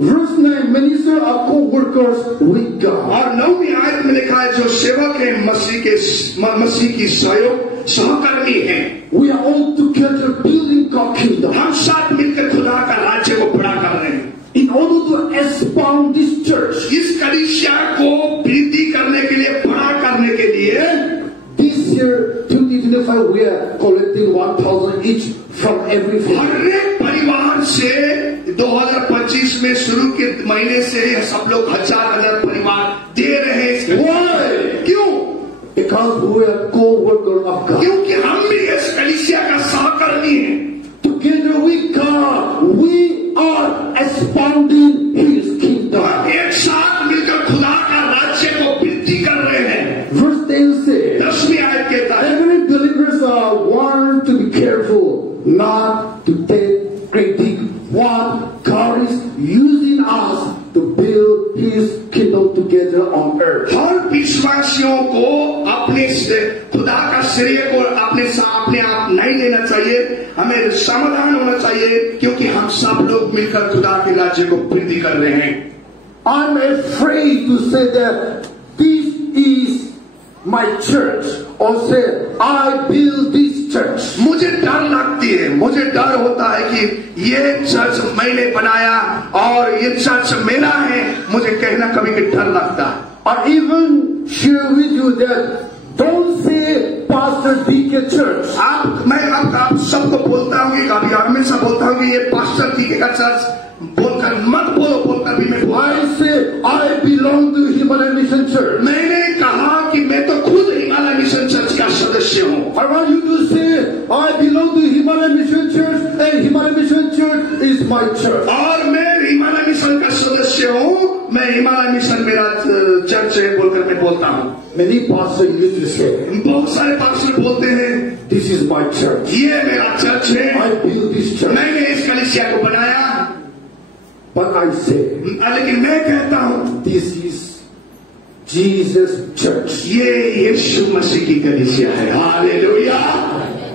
Verse 9. Ministers are co-workers with God. और 9वीं आयत में लिखा है, जो सेवक है मसीह की सहयोग सहकर्मी हैं। We are all together building God's kingdom. हम साथ मिलकर खुदा का राज्य को बड़ा कर रहे हैं। In order to expand this church, इस कलीसिया को वृद्धि करने के लिए, बड़ा करने के लिए this year 2025 we are collecting 1,000 each from every family. हर एक परिवार से 2025 में शुरू के महीने से सब लोग हजार परिवार दे रहे हैं। Why? क्यों? Because we are co-worker of God. क्योंकि हम भी इस कलीसिया का सहकर्मी हैं। Together with God, we are expanding His kingdom. एक साथ मिलकर खुदा का राज्य को वृद्धि कर रहे हैं। Verse 10 says, 10वीं आयत कहता है, every believers are warned to be careful not to take credit what God is using us to build His kingdom together on earth. हर विश्वासियों को अपने खुदा का श्रेय को अपने आप नहीं लेना चाहिए। हमें समाधान होना चाहिए क्योंकि हम सब लोग मिलकर खुदा के राज्य को वृद्धि कर रहे हैं। I'm afraid to say that this is my church or say I build this church. मुझे डर लगती है, मुझे डर होता है कि ये चर्च मैंने बनाया और ये चर्च मेरा है। मुझे कहना कभी कभी डर लगता है। I even share with you that don't say Pastor DK Church. मैं आप सबको बोलता हूँ कि कभी हमेशा बोलता हूँ कि ये पास्टर डीके का चर्च बोलकर मत बोलकर भी मैं I say I belong to Himalayan Mission Church. मैंने कहा कि मैं तो खुद हिमालय मिशन चर्च का सदस्य हूँ। I want you to say I belong to Himalayan Mission Church and Himalayan Mission Church is my church. और मैं हिमालय मिशन का सदस्य हूँ, मैं हिमालय मिशन मेरा चर्च है बोलकर मैं बोलता हूँ। Many pastors used to say, बहुत सारे पास्टर बोलते हैं this is my church. ये मेरा चर्च है, I build this church. मैंने इस कलीसिया को बनाया। But I say, लेकिन मैं कहता हूँ this is Jesus Church. ये यीशु मसीह की कलीसिया है। Hallelujah.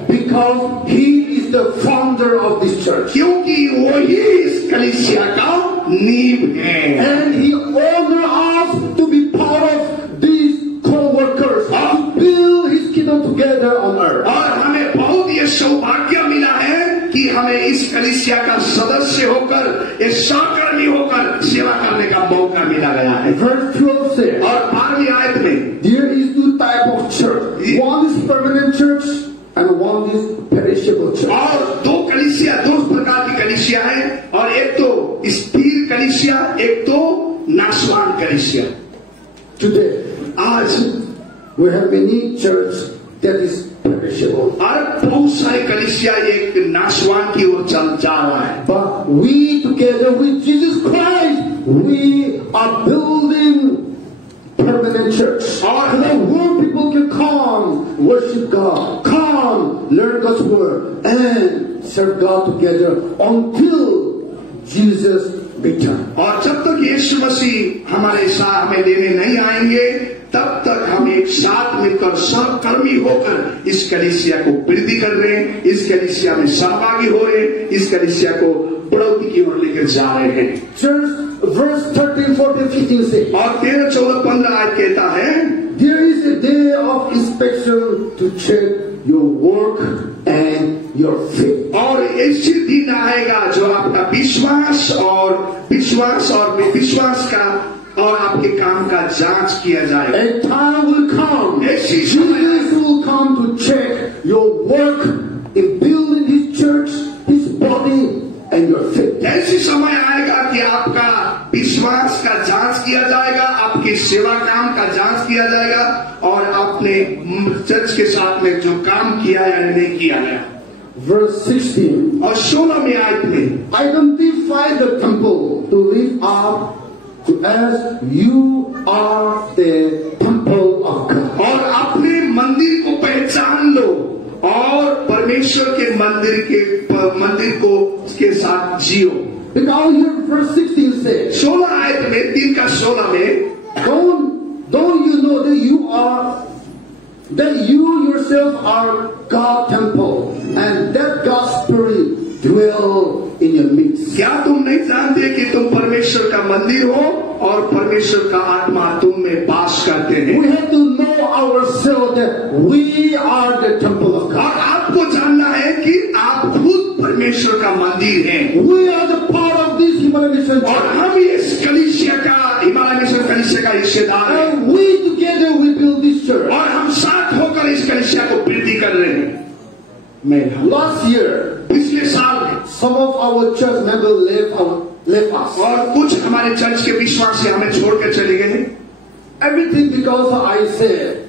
Because He is the founder of this church. क्योंकि वो ही इस कलीसिया का नींव है। And He ordered us to be part of these co-workers to build His kingdom together on earth. और हमें बहुत ये सौभाग्य मिला है कि हमें इस कलीसिया का सदस्य होकर, इस सहकर्मी होकर सेवा करने का मौका मिला गया है। Verse 12 says, और 12वीं आयत में there is two types of church. One is permanent church and one is perishable church. और दो प्रकार की कलीसिया है, और एक तो स्थिर कलीसिया, एक तो नाशवान कलीसिया। Today, आज we have many church that is perishable. और बहुत सारे कलीसिया एक नाशवान की ओर चल जा रहा है। But we together with Jesus Christ, we are building permanent church. और So that where people can come, worship God, come, learn God's word, and serve God together until Jesus returns. और जब तक यीशु मसीह हमारे साथ हमें लेने नहीं आएंगे, तब तक हम एक साथ मिलकर सहकर्मी होकर इस कलीसिया को वृद्धि कर रहे हैं, इस कलीसिया में सहभागी हो रहे हैं, इस कलीसिया को बढ़ोतरी की ओर लेकर जा रहे हैं। Church, verse 13, 14, 15 say, और 13, 14, 15 आयत कहता है, there is a day of inspection to check your work and your faith. और ऐसी दिन आएगा जो आपका विश्वास का और आपके काम का जांच किया जाएगा। A time will come, ऐसी Jesus will come to check your work in building His church, His body, and your faith. ऐसी समय आएगा कि आपका विश्वास का जांच किया जाएगा, आपकी सेवा काम का जांच किया जाएगा, और आपने चर्च के साथ में जो काम किया या नहीं किया गया। Verse 16. और 16वीं आयत में Identify the temple to live up to as you are the temple of God. और अपने मंदिर को पहचान लो और परमेश्वर के मंदिर को के साथ जियो। Because here verse 16 says, 16 आयत में 3:16 में don't you know that you yourself are God's temple and that God's Spirit dwell in your midst. क्या तुम नहीं जानते कि तुम परमेश्वर का मंदिर हो और परमेश्वर का आत्मा तुम में वास करते हैं? We have to know ourselves show that we are the temple of और God. आपको जानना है कि आप खुद परमेश्वर का मंदिर हैं We are the part of this Himalayan Mission और Church. हम इस कलीसिया का हिमालय मिशन कलीसिया का हिस्सेदार हैं And we together we build this church. और हम साथ होकर इस कलीसिया को वृद्धि कर रहे हैं। Last year, पिछले साल some of our church members left us. और कुछ हमारे चर्च के विश्वासी हमें छोड़कर चले गए Everything because I said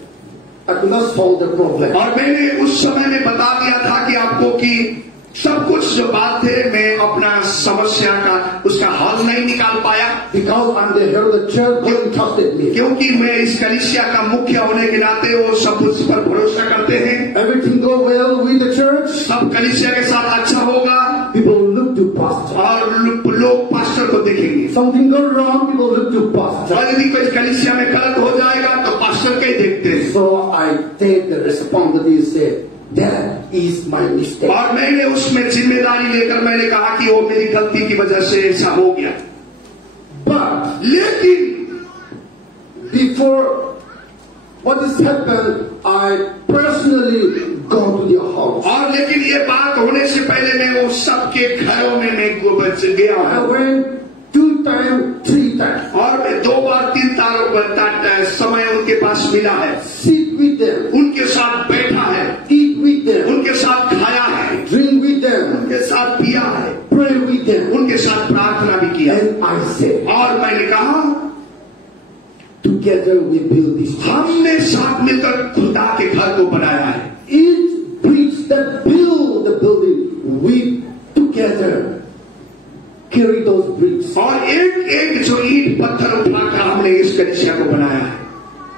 I could not solve the problem. और मैंने उस समय में बता दिया था कि आपको कि सब कुछ जो बात थे मैं अपना समस्या का उसका हल नहीं निकाल पाया Because I'm the head of the church, God entrusted me. क्योंकि मैं इस कलीसिया का मुख्य होने के नाते वो सब उस पर भरोसा करते हैं Everything go well with the church. सब कलीसिया के साथ अच्छा होगा People look to pastor. और लोग पास्टर को देखेंगे Something go wrong, people look to pastor. और यदि कोई कलीसिया में गलत हो जाएगा तो पास्टर के ही देखते हैं So I take the responsibility and say, that is my mistake. और मैंने उसमें जिम्मेदारी लेकर मैंने कहा कि वो मेरी गलती की वजह से ऐसा हो गया But लेकिन before what has happened, I personally go to their house. और लेकिन ये बात होने से पहले मैं वो सबके घरों में मैं गया I हूँ went 2 times, 3 times. और मैं 2 बार 3 तारों पर समय उनके पास मिला है Sit with them, उनके साथ बैठा है eat with them, उनके साथ खाया है drink with them, उनके साथ पिया है pray with them. उनके साथ प्रार्थना भी किया And I said, और मैंने कहा together we build this church. हमने साथ मिलकर खुदा के घर को बनाया है Each bricks that build the building, we together carry those bricks. और एक एक जो ईंट पत्थर उठाकर हमने इस कलीसिया को बनाया है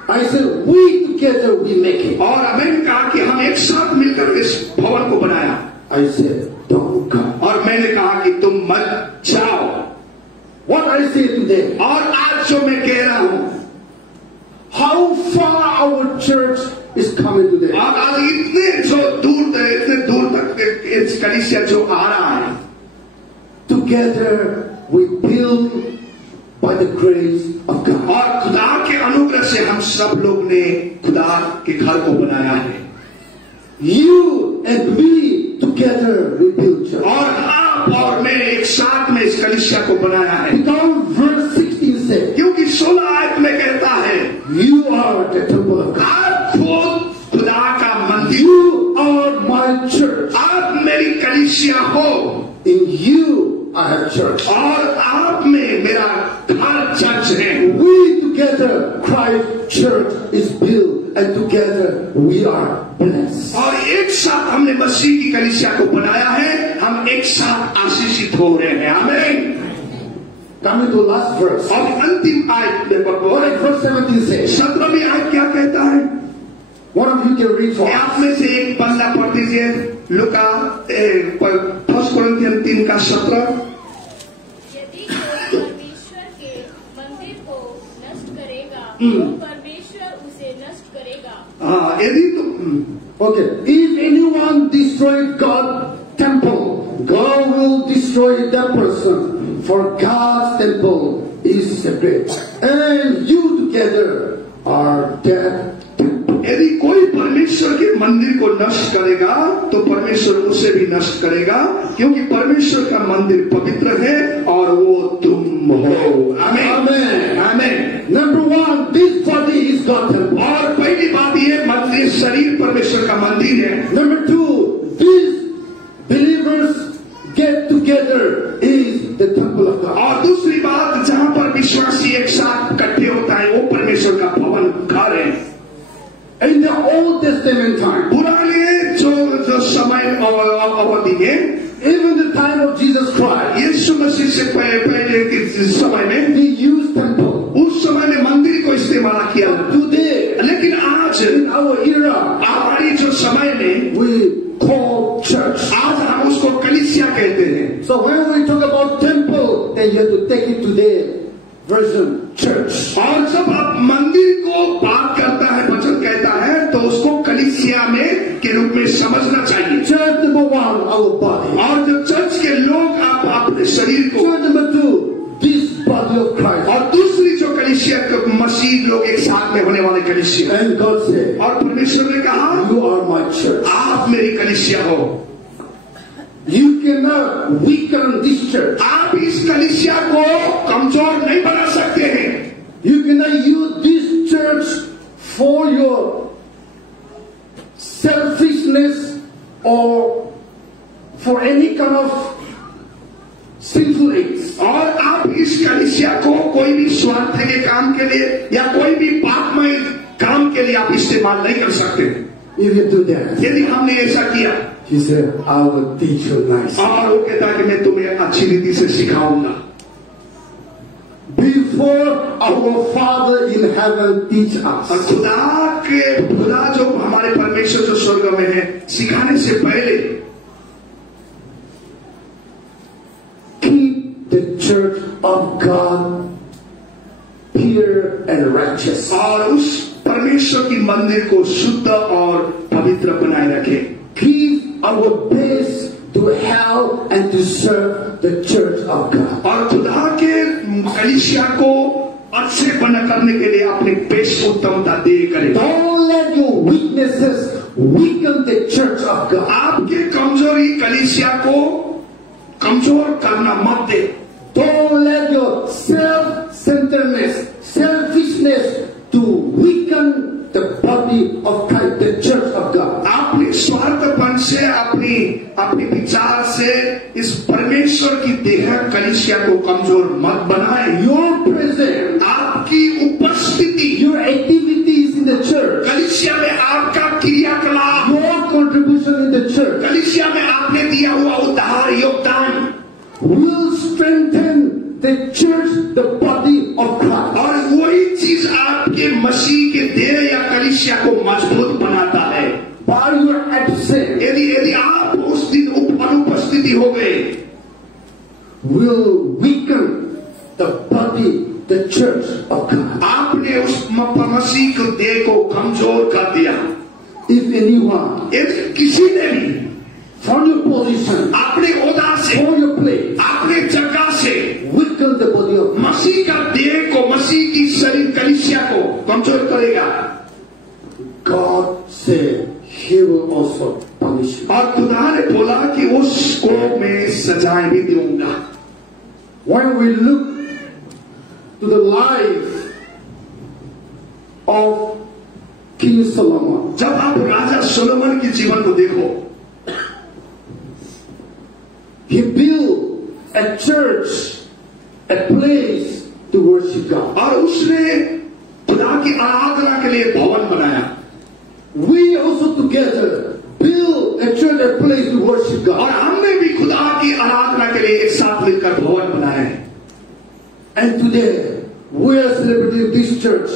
I said, we together we make it. और मैंने कहा कि हम एक साथ मिलकर इस भवन को बनाया I said, don't come. और मैंने कहा कि तुम मत जाओ What I say today, और आज जो मैं कह रहा हूं how far our church is coming today. और आज इतने दूर तक इस कलीसिया जो आ रहा है Together we build by the grace of God. और खुदा के अनुग्रह से हम सब लोग ने खुदा के घर को बनाया है You and me together we build church. और आप और मैं एक साथ में इस कलीसिया को बनाया है Because verse 16 says, क्योंकि 16 आयत में कहता है you are the temple of God. आप खुद खुदा का मंदिर You are my church. आप मेरी कलीसिया हो In you I have church. और आप में मेरा घर चर्च है We together, Christ Church is built, and together we are blessed. और एक साथ हमने मसीह की कलीसिया को बनाया है हम एक साथ आशीषित हो रहे हैं आमीन Coming to last verse. और अंतिम आयत में What does verse 17 say? 17वीं आयत क्या कहता है One of you can read for us. आप में से एक पन्ना पढ़ दीजिए लुका 1 कोरिन्थियन 3:17 यदि कोई परमेश्वर के मंदिर को नष्ट करेगा तो परमेश्वर उसे नष्ट करेगा हाँ यदि तुम Okay. If anyone destroys God's temple, God will destroy that person. For God's temple is sacred. And you together are that temple. यदि कोई परमेश्वर के मंदिर को नष्ट करेगा तो परमेश्वर उसे भी नष्ट करेगा क्योंकि परमेश्वर का मंदिर पवित्र है और वो तुम हो आमीन Amen. आमीन Number one, this body is God's temple. और पहली बात ये मंदिर शरीर परमेश्वर का मंदिर है Number two, these believers get together is the temple of God. और दूसरी बात जहाँ पर विश्वासी एक साथ इकट्ठे होता है वो परमेश्वर का भवन घर है In the Old Testament time, पुराने जो समय अवधि में even the time of Jesus Christ, यीशु मसीह से पहले के समय में they used temple. उस समय में मंदिर को इस्तेमाल किया Today, लेकिन आज in our era, हमारी जो समय में we call church. आज हम उसको कलीसिया कहते हैं So when we talk about temple, then you have to take it to the version church. और जब आप मंदिर को बात करता है वचन कहता है तो उसको कलीसिया में के रूप में समझना चाहिए Church number one, our body. और जो चर्च के लोग आप अपने शरीर को Church number two, this body of Christ. और दूसरी जो कलीसिया के मसीह लोग एक साथ में होने वाले कलीसिया। And God said, और परमेश्वर ने कहा, you are my church. आप मेरी कलीसिया हो। You cannot weaken this church. आप इस कलीसिया को कमजोर नहीं बना सकते हैं। You cannot use this church for your selfishness or for any kind of sinful acts. और आप इस कलीसिया को कोई भी स्वार्थ के काम के लिए या कोई भी पापमय काम के लिए आप इस्तेमाल नहीं कर सकते। If you do that, यदि हमने ऐसा किया, he said, I will teach you nice. और वो कहता कि मैं तुम्हें अच्छी रीति से सिखाऊंगा। Before our Father in heaven teach us, और खुदा जो हमारे परमेश्वर जो स्वर्ग में है, सिखाने से पहले keep the church of God pure and righteous. और उस परमेश्वर की मंदिर को शुद्ध और पवित्र बनाए रखे। Give our best to help and to serve the church of God. और खुदा के कलीसिया को अच्छे बना करने के लिए अपने बेस्ट उत्तमता दे करें। Don't let your weaknesses weaken the church of God. आपके कमजोरी कलीसिया को कमजोर करना मत दे। Don't let your self-centeredness, selfishness to weaken the body of Christ, the church of God. अपने स्वार्थपन से अपनी विचार से इस परमेश्वर की देह कलीसिया को कमजोर मत बनाए। Your presence, आपकी उपस्थिति, your activities in the church, कलीसिया में आपका क्रियाकलाप, your contribution in the church कलीसिया में आपने दिया हुआ उद्धार योगदान will strengthen the church, the body of Christ. और वही चीज आपके मसीह के देह या कलीसिया को मजबूत बनाता है। By your absence, यदि आप उस दिन अनुपस्थिति हो गए, will weaken the body, the church of God. आपने उस मसीह के देह को कमजोर कर दिया। If anyone, यदि किसी ने भी from your position, अपने ओहदा से, from your place, अपने जगह से weaken the body of God, मसीह का देह को, मसीह की शरीर कलीसिया को कमजोर करेगा, God said He will also punish you. और खुदा ने बोला कि उसको मैं सजाएं भी दूंगा। When we look to the life of King Solomon, जब आप राजा सोलोमन के जीवन को देखो, he built a church, a place to worship God. और उसने खुदा की आराधना के लिए भवन बनाया। We also together build a church, a place to worship और God. हमने भी खुदा की आराधना के लिए एक साथ मिलकर भवन बनाया है। And today we are celebrating this church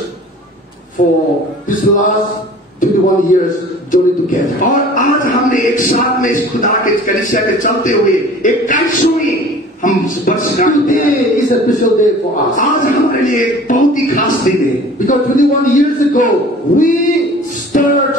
for this last 21 years journey together. और आज हमने एक साथ में इस खुदा के कलीसिया के चलते हुए 21वीं हम वर्षगांठ। Today is a special day for us. आज हमारे लिए एक बहुत ही खास दिन है, Because 21 years ago, we start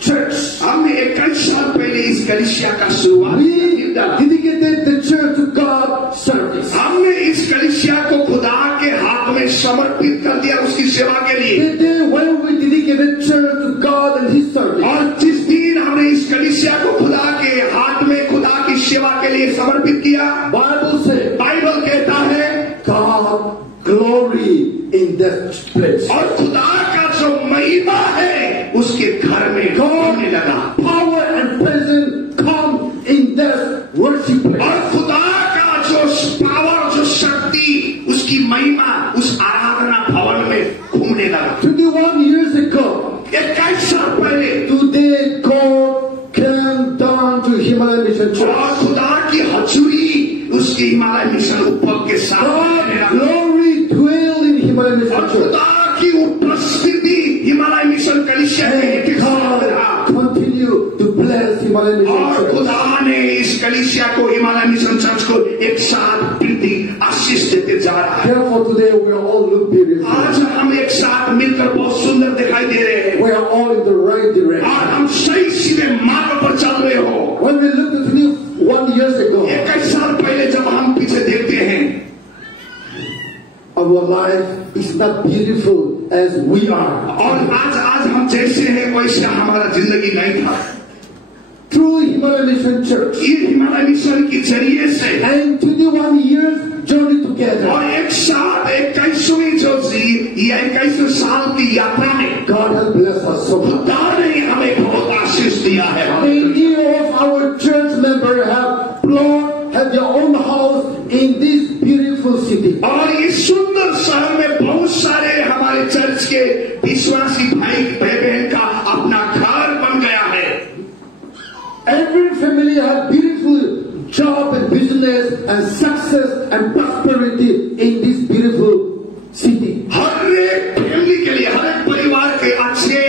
church. हमने 21 साल पहले इस कलीसिया का शुरुआत We किया। dedicated the church to God service. हमने इस कलीसिया को खुदा के हाथ में समर्पित कर दिया उसकी सेवा के लिए। The day when we dedicated church to God and His service, और जिस दिन हमने इस कलीसिया को खुदा के हाथ में खुदा की सेवा के लिए समर्पित किया, Bible says, बाइबल कहता है God glory in that place. और खुदा का जो महिमा है उसके घर में होने लगा। Power and presence come in that worship place. और खुदा का जो पावर, जो शक्ति, उसकी महिमा उस आराधना भवन में घूमने लगा। 21 years ago, 21 साल पहले today God came down to Himalayan Mission और Church. खुदा की हजूरी उसकी हिमालय मिशन उपभोग के साथ God रहने लगा। glory dwell in Himalayan और Mission Church. खुदा की उपस्थिति हिमालय मिशन कलीसिया में And एक साथ रहा। God continue to bless Himalayan Mission और Church. खुदा ने इस कलीसिया को, हिमालय मिशन चर्च को एक साथ वृद्धि आशीष देते जा रहा है। Therefore today we are all look beautiful. आज हम एक साथ मिलकर बहुत सुंदर दिखाई दे रहे हैं We are all in the right और direction. हम सही सीधे मार्ग पर चल रहे हो। When we looked at 21 years ago, 21 साल पहले जब हम पीछे देखते हैं, our life is not beautiful as we are. और आज हम जैसे हैं वैसा हमारा जिंदगी नहीं था। Through Himalayan Mission Church ये हिमालय मिशन के जरिए से and 21 years journey together, और एक साथ 21वीं जो ये 21 साल की यात्रा में God has blessed us so much. खुदा ने हमें बहुत आशीष दिया है। Many of our church members have their own house in this beautiful city. और इस सुंदर शहर में बहुत सारे हमारे चर्च के विश्वासी भाई बहन का अपना घर बन गया है। Every family has beautiful job and business and success and prosperity in this beautiful city. हर एक फैमिली के लिए, हर एक परिवार के अच्छे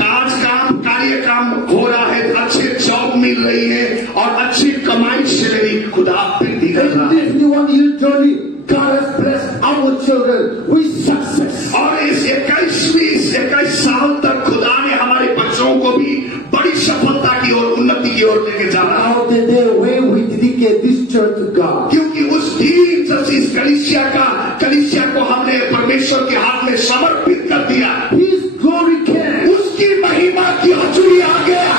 कार्यक्रम हो रहा है, अच्छे जॉब मिल रही है और अच्छी कमाई से भी खुदा वृद्धि कर रहा है। In this 1 year journey, God has blessed our children with success. और इस 21 साल तक खुदा ने हमारे बच्चों को भी बड़ी सफलता की ओर, उन्नति की ओर लेके जा रहा है। Now the day when we dedicate this church to God, क्योंकि उस दिन जब इस कलीसिया को हमने परमेश्वर के हाथ में समर्पित कर दिया, His glory came. उसकी महिमा की हजूरी आ गया,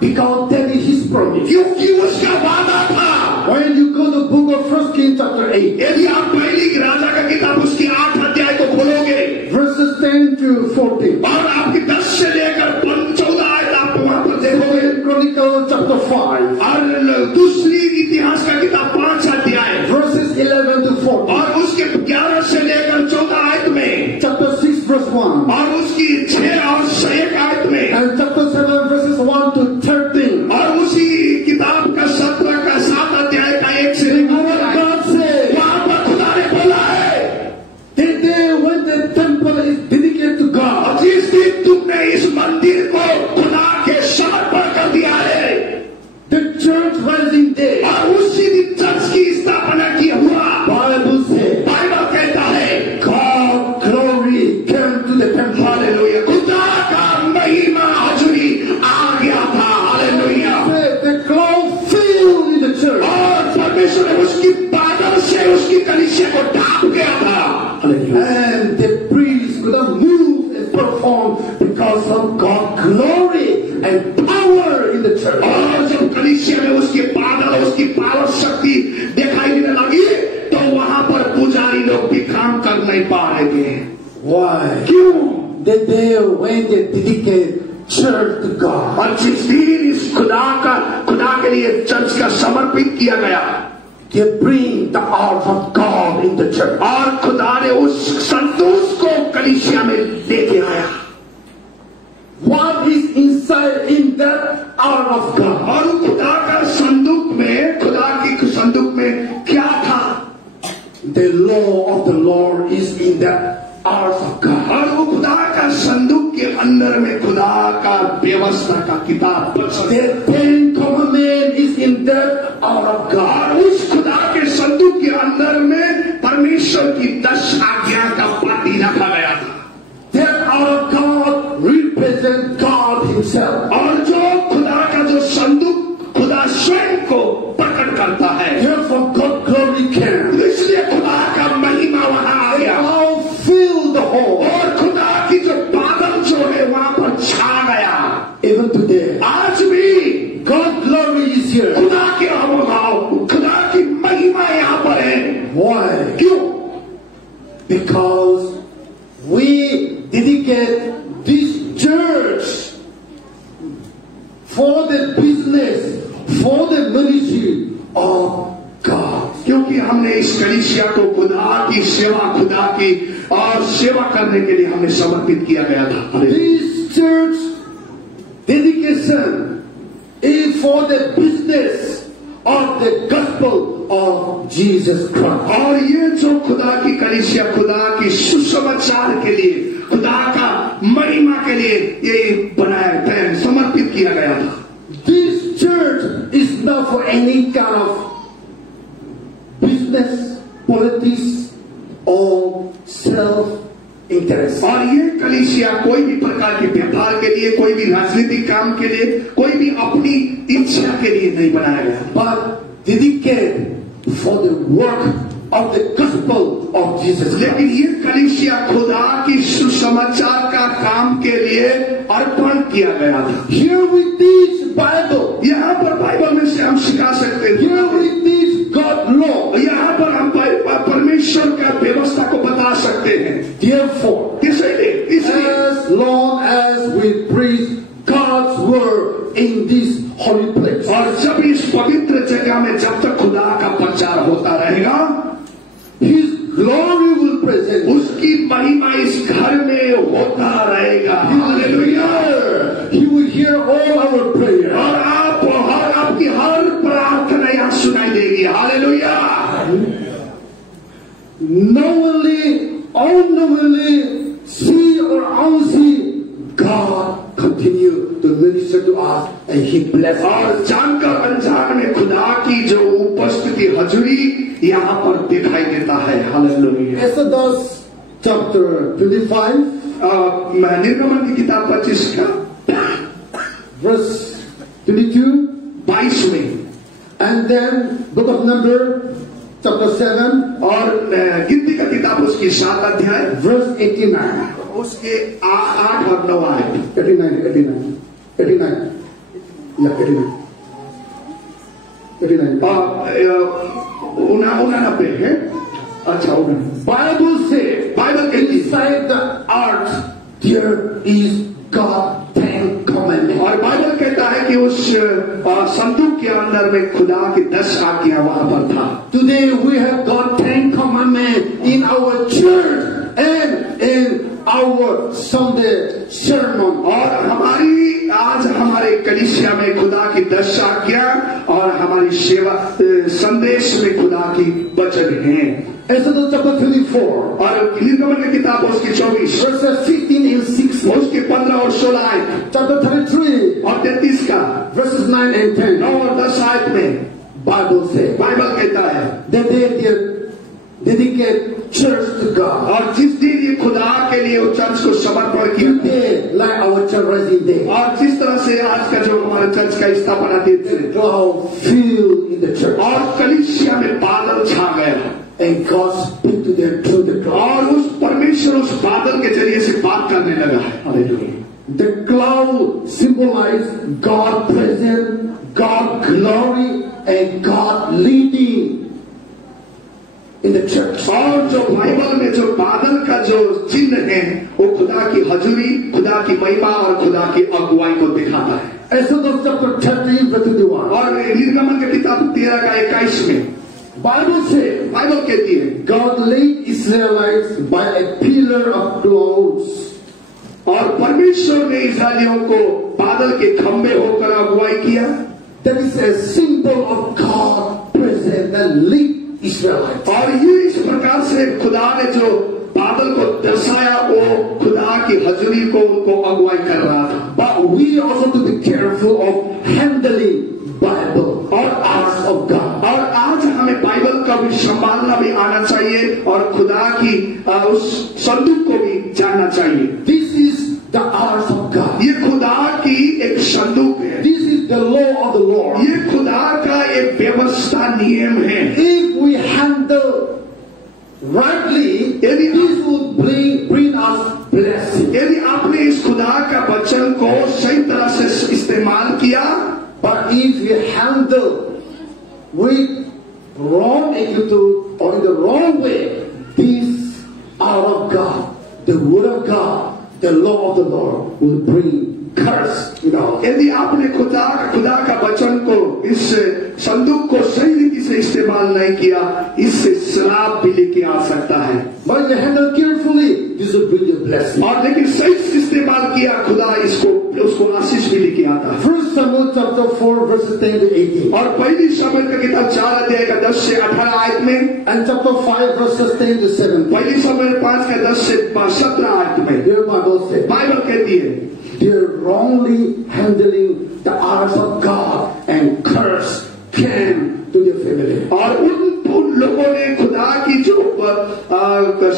Because that is His promise. क्योंकि उसका वादा था। When you go to the book of 1 Kings chapter 8, यदि आप पहली राजा का किताब उसकी 8 अध्याय को खोलोगे verses 10 to 14, और आपकी 10 से लेकर 14 आयत आप वहां पर देखोगे। Second Chronicles chapter 5, और दूसरी इतिहास का किताब 5 अध्याय verses 11 to 14, और उसके 11 से लेकर 14 आयत में, chapter 6 verse 1, और उसकी 6 और 1 आयत में, and chapter 7 verses 1 to 13. और उसी किताब का 17 का 7 अध्याय का 1 से What God said, वहां पर खुदा ने बोला है, the day when the temple is dedicated to God, और जिस दिन तुमने इस मंदिर को खुदा के समर्पण कर दिया है, the church rising day, और उसी दिन चर्च की स्थापना किया हुआ, Bible says, बाइबल कहता है God glory came to the temple. Hallelujah, खुदा का महिमा हजूरी आ गया था। Hallelujah, The cloud filled in the church. और परमेश्वर ने उसकी बादल से उसकी कलीसिया को ढांप गया था। And the priests could not move and perform because of God's glory and power in the church. और जब कलीसिया में उसकी बादल, उसकी पावर शक्ति दिखाई देने लगी, तो वहां पर पुजारी लोग भी काम कर नहीं पा रहे थे। Why? क्यों? The day when they dedicate church to God, और जिस दिन इस खुदा के लिए चर्च का समर्पित किया गया, they bring the ark of God in the church. और खुदा ने उस संतोष को कलीसिया में लेके आया। What is inside in that ark of God? और खुदा का संदूक में, खुदा की संदूक में क्या था? The law of the Lord is in that ark of God. और वो खुदा का संदूक के अंदर में खुदा का व्यवस्था का किताब, The 10 Commandments is in that ark of God. और उस खुदा के संदूक के अंदर में परमेश्वर की 10 आज्ञा का पाटी रखा गया था। That ark of God represents God Himself. और जो खुदा का जो संदूक खुदा स्वयं को प्रकट करता है, Therefore, God glory came. इसलिए खुदा का महिमा वहां आ They गया, all filled the whole. और खुदा की जो बादल जो है वहां पर छा गया। Even today, आज भी God glory is here. खुदा के अवभाव, खुदा की महिमा यहाँ पर है। Why? क्यों? Because we dedicate this church for the business, for the ministry of God. क्योंकि हमने इस कलीसिया को खुदा की सेवा, खुदा की और सेवा करने के लिए हमने समर्पित किया गया था। This church dedication is for the business of the gospel of Jesus Christ. और ये जो खुदा की कलीसिया, खुदा की सुसमाचार के लिए, खुदा का महिमा के लिए ये बनाया गया, समर्पित किया गया था। This church is not for any kind of business, politics, or self-interest. और ये कलीसिया कोई भी प्रकार के व्यापार के लिए, कोई भी राजनीतिक काम के लिए, कोई भी अपनी इच्छा के लिए नहीं बनाया गया, But dedicated for the work of the gospel of Jesus Christ. लेकिन ये कलीसिया खुदा की सुसमाचार का काम के लिए अर्पण किया गया था। Here we teach Bible. यहाँ पर बाइबल में से हम सिखा सकते हैं। Here we teach God law. यहाँ पर हम परमेश्वर का व्यवस्था को बता सकते हैं। Therefore, इसलिए as long as we preach God's word in this holy place, और जब इस पवित्र जगह में जब तक खुदा का प्रचार होता रहेगा, His glory will present. उसकी महिमा इस घर में होता रहेगा। Hallelujah. He will hear all our prayers. और आपकी हर प्रार्थना यहाँ सुनाई देगी। Hallelujah. Knowingly, unknowingly, see or unsee, God continue to minister to us and He bless us. और जानकर अनजान में खुदा की जो उपस्थिति हजूरी यहाँ पर दिखाई देता है। हालेलुया। Exodus chapter 25, निर्गमन की किताब 25 का verse 22, 22 में, and then book of Numbers chapter 7, और गिनती का किताब उसकी 7 अध्याय verse 89. उसके 8 और 9 आयत। 89. Yeah, 89. 89 है। अच्छा, Bible says, बाइबल कहती है, inside the ark there is God 10 commandments. और बाइबल कहता है कि उस संदूक के अंदर में खुदा की 10 आज्ञा वहां पर था। Today we have got 10 commandments in our church and in our Sunday sermon. और आज हमारे कलीसिया में खुदा की 10 आज्ञा और हमारी सेवा संदेश में खुदा की वचन है। Exodus chapter 24, और निर्गमन की किताब उसकी 24 verses 15 and 16. उसके 15 और 16 आयत, Chapter 33, और 33 का verses 9 and 10. 9 और 10 आयत में Bible says बाइबल कहता है that they dedicate church to God. और जिस दिन ये खुदा के लिए उस चर्च को समर्पण किया, Today, like our church rising day, और जिस तरह से आज का जो हमारे चर्च का स्थापना दिन थे, cloud filled in the church, और कलीसिया में बादल छा गया, and God speak to them through the cloud. और उस परमेश्वर उस बादल के जरिए से बात करने लगा है। Hallelujah. The cloud symbolizes God present, God glory, and God leading in the church. और जो बाइबल में जो बादल का जो चिन्ह है वो खुदा की हजूरी, खुदा की महिमा और खुदा की अगुवाई को दिखाता है। Exodus chapter 30 verse 21. और निर्गमन की किताब 13 का 21 में Bible says बाइबल कहती है, God led Israelites by a pillar of clouds. और परमेश्वर ने इस्राएलियों को बादल के खंभे होकर अगुवाई किया। That is a symbol of God present and lead Israelites. और ये इस प्रकार से खुदा ने जो बादल को दर्शाया वो खुदा की हजूरी को उनको अगुवाई कर रहा था। But we also to be careful of handling Bible or acts of God. और आज हमें बाइबल का भी संभालना भी आना चाहिए और खुदा की उस संदूक को भी जानना चाहिए। This is the arts of God. ये खुदा की एक संदूक है। This is the law of the Lord. ये खुदा का एक व्यवस्था नियम है। If we handle rightly, this will bring us blessing. यदि आपने इस खुदा का वचन को सही तरह से इस्तेमाल किया, But if we handle with wrong attitude or in the wrong way, this out of God, the word of God, the law of the Lord will bring curse. यदि आपने खुदा का वचन को इस संदूक को सही रीति से इस्तेमाल नहीं किया, इससे श्राप भी लेके आ सकता है। But you handle carefully, this will bring you blessing. और लेकिन सही से इस्तेमाल किया, खुदा उसको आशीष भी लेके आता है। 1 Samuel chapter 4 verses 10 to 18. और पहली शमूएल का किताब 4 अध्याय का 10 से 18 आयत में, And chapter 5 verses 10 to 17. पहली शमूएल 5 का 10 से 17 आयत में Their Bible says, बाइबल कहती है, they're wrongly handling the arts of God and curse came to their family. और उन लोगों ने खुदा की जो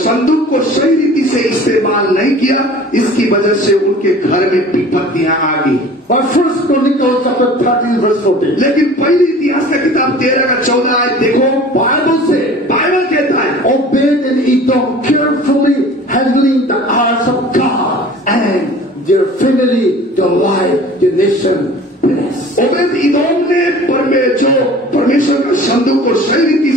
संदूक को सही रीति से इस्तेमाल नहीं किया, इसकी वजह से उनके घर में विपत्तियां आ गई। But 1 Chronicles chapter 13 verse 14. लेकिन पहली इतिहास का किताब 13 का 14 आयत देखो, Bible says, बाइबल कहता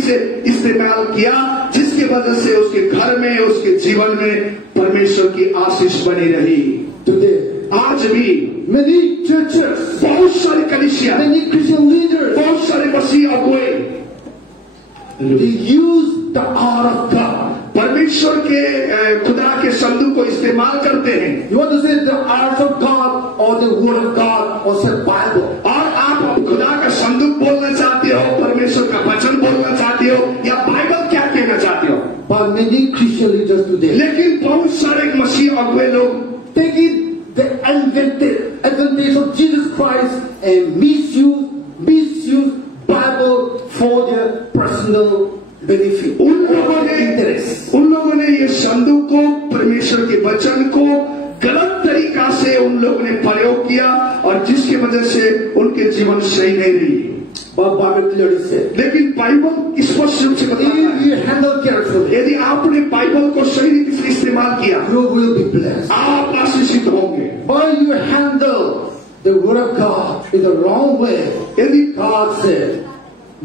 से इस्तेमाल किया, जिसकी वजह से उसके घर में, उसके जीवन में परमेश्वर की आशीष बनी रही। Today, आज भी many churches, बहुत सारे कलीसिया, many Christian leaders, बहुत सारे मसीह अगुए they use the ark of God. परमेश्वर के खुदा के संदूक को इस्तेमाल करते हैं। You want to say the ark of God or the word of God or say Bible? और आप खुदा का संदूक बोलना चाहते हो, परमेश्वर का वचन बोलना चाहते हो, या बाइबल क्या कहना चाहते हो? But many Christian leaders today, लेकिन बहुत सारे मसीह अगुए लोग taking the advantage of Jesus Christ and misuse Bible for their personal benefit. उन लोगों ने ये संदूक को, परमेश्वर के वचन को गलत तरीका से उन लोगों ने प्रयोग किया, और जिसकी वजह से उनके जीवन सही नहीं रही। But Bible clearly said, लेकिन बाइबल स्पष्ट रूप से बताता if है, you handle carefully, यदि आपने बाइबल को सही रीति से इस्तेमाल किया, you will be blessed. आप आशीषित होंगे। But you handle the word of God in the wrong way, यदि God said,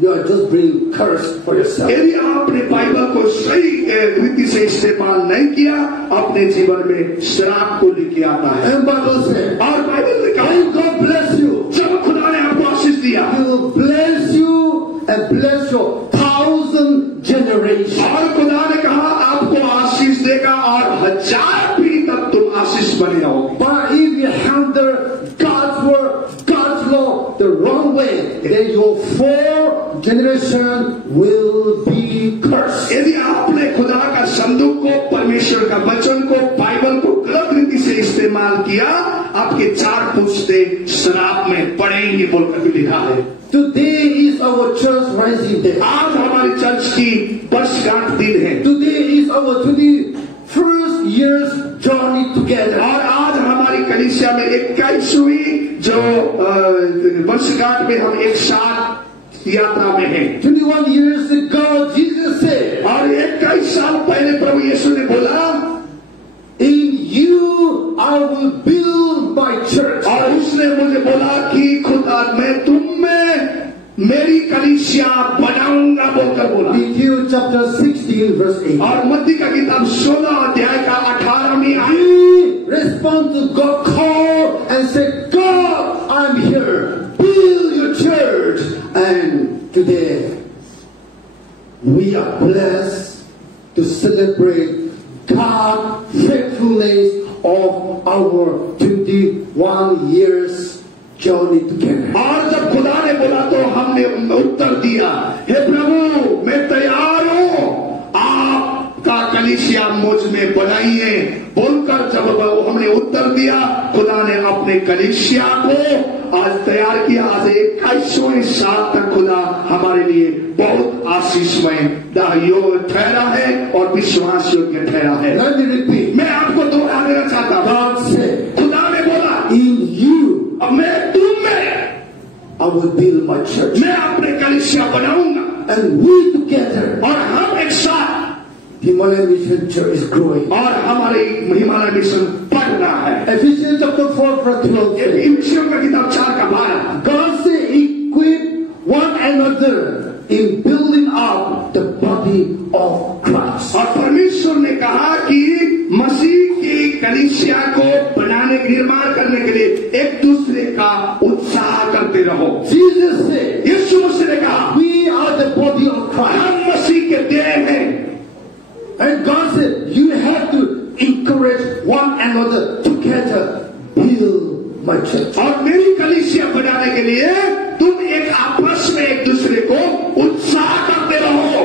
you are just bringing curse for yourself. यदि आपने बाइबल को सही रीति से इस्तेमाल नहीं किया, अपने जीवन में शराब को लेके आता है। And Bible said, और बाइबल ने कहा, when God bless you, जब खुदा ने आपको आशीष दिया, He will bless you and bless your 1,000 generations. और खुदा ने कहा आपको आशीष देगा, और 1000 पीढ़ी तक तुम आशीष बने रहोगे। But if you handle God's word, God's law the wrong way, then your 4 generation will be cursed. यदि आपने खुदा का संदूक को, परमेश्वर का वचन को, बाइबल को गलत रीति से इस्तेमाल किया, आपके 4 पुश्ते शराब में पड़ेंगे बोलकर भी लिखा है। Today is our church rising day. आज हमारी चर्च की वर्षगांठ दिन है। Today is our 21st year's journey together. और आज हमारी कलीसिया में 21वीं जो वर्षगांठ में हम एक साथ यात्रा में हैं। 21 years ago, Jesus said, और 21 साल पहले प्रभु यीशु ने बोला, in you I will build my church. और उसने मुझे बोला कि खुदा मैं तुम में मेरी कलीसिया बनाऊंगा बोलकर बोला। Matthew chapter 16 verse 8. और मत्ती का किताब 16 अध्याय का 18वीं आयत, We respond to God call and say, God, I'm here. Build your church. And today we are blessed to celebrate God's faithfulness of our 21 years journey together. और जब खुदा ने बोला तो हमने उत्तर दिया, हे प्रभु मैं तैयार हूं, आपका कलीसिया मुझ में बनाइए बोलकर जब हमने उत्तर दिया, खुदा ने अपने कलीसिया को आज तैयार किया। आज 21वें साल तक खुदा हमारे लिए बहुत आशीषमय ठहरा है और विश्वास योग्य ठहरा है। Let me repeat. मैं आपको दोहरा देना चाहता हूं, God said, खुदा ने बोला in you अब मैं तुम में I will build my church. मैं अपने कलीसिया बनाऊंगा, And we together, और हम एक साथ, Himalayan Mission Church is growing. और हमारी हिमालय मिशन बढ़ रहा है। Ephesians chapter 4 verse 12 says, इफिसियों का किताब 4 का 12, God said, equip one another in building up the body of Christ. और परमेश्वर ने कहा कि मसीह की कलीसिया को बनाने, निर्माण करने के लिए एक दूसरे का उत्साह करते रहो। Jesus said, यीशु मसीह ने कहा we are the body of Christ. हम मसीह के देह हैं, And God said, you have to encourage one another together, build my church. और मेरी कलीसिया बनाने के लिए तुम एक आपस में एक दूसरे को उत्साह करते रहो।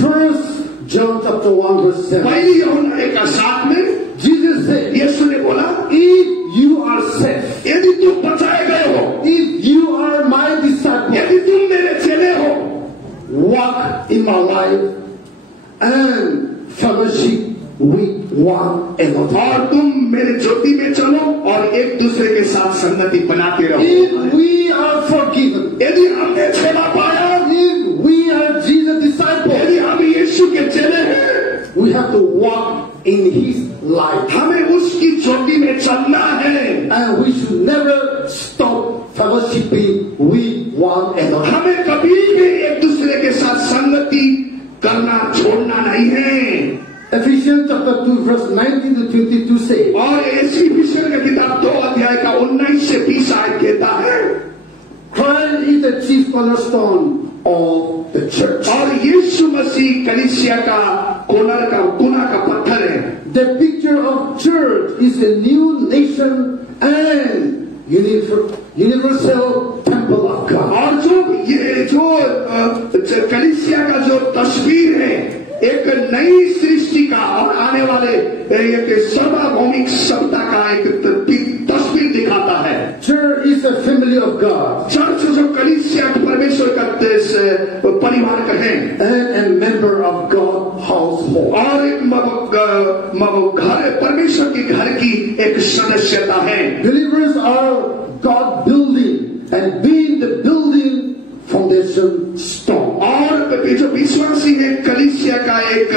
1 John chapter 1 verse 7. पहली यूहन्ना 1:7 में Jesus said, यीशु ने बोला, if you are saved, यदि तुम बचाए गए हो, if you are my disciple, यदि तुम मेरे चेले हो, walk in my life and fellowship with one another. और तुम मेरे ज्योति में चलो और एक दूसरे के साथ संगति बनाते रहो। If we are forgiven, यदि हमने क्षमा पाया, if we are Jesus' disciples, यदि हम यीशु के चेले हैं, we have to walk in His life. हमें उसकी ज्योति में चलना है, And we should never stop fellowshipping with one another. हमें कभी भी एक दूसरे के साथ संगति करना छोड़ना नहीं है। Ephesians chapter 2 verse 19 to 22 says, और ऐसी विषय का किताब 2 अध्याय का 19 से 20 आयत कहता है, Christ is the chief cornerstone of the church. और यीशु मसीह कलीसिया का कोना का पत्थर है। The picture of church is a new nation and universal temple of God. और जो कलीसिया का जो तस्वीर है, एक नई सृष्टि का और आने वाले एक सर्वभौमिक सत्ता का एक तस्वीर दिखाता है। Church is a family of God. Church जो कलीसिया परमेश्वर का परिवार का है, and a member of God's household. और एक घर परमेश्वर के घर की एक सदस्यता है। Believers are God building and being the building foundation stone. और जो विश्वासी है कलीसिया का एक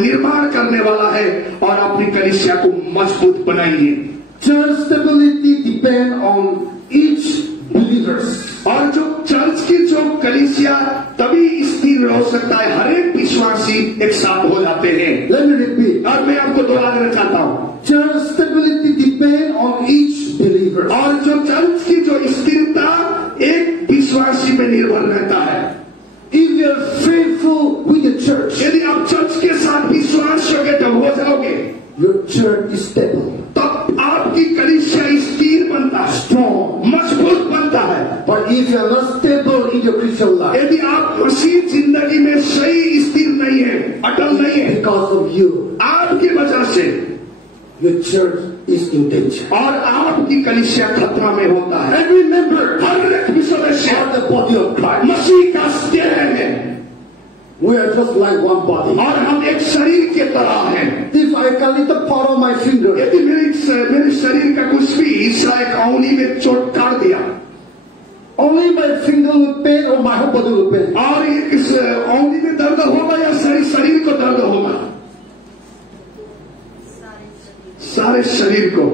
निर्माण करने वाला है और अपनी कलीसिया को मजबूत बनाइए। Church stability depend on each believers. और जो चर्च की जो कलीसिया तभी स्थिर हो सकता है, हर एक विश्वासी एक साथ हो जाते हैं। Let me repeat. और मैं आपको दोहरा देना चाहता हूँ, Church stability depend on each believer. और जो चर्च की जो स्थिरता एक विश्वासी में निर्भर रहता है। If you are faithful with the church, यदि आप चर्च के साथ विश्वास हो जाओगे, your church is stable, तब आपकी कलीसिया स्थिर बनता है, strong. मजबूत बनता है। But if you are not stable in your Christian life, यदि आप मसीह जिंदगी में सही स्थिर नहीं है, अटल नहीं है, because of you, आपकी वजह से your church is in danger. और आपकी कलीसिया खतरा में होता है। And remember, हर एक सदस्य are the body of Christ. मसीह का देह है We are just like one body. और हम एक शरीर के तरह हैं। If I cut the part of my finger, यदि मेरे शरीर का कुछ भी हिस्सा एक अंगुली में चोट काट दिया, only my finger will pain or my whole body will pain. और इस अंगुली में दर्द होगा या शरीर को दर्द होगा? सारे शरीर को,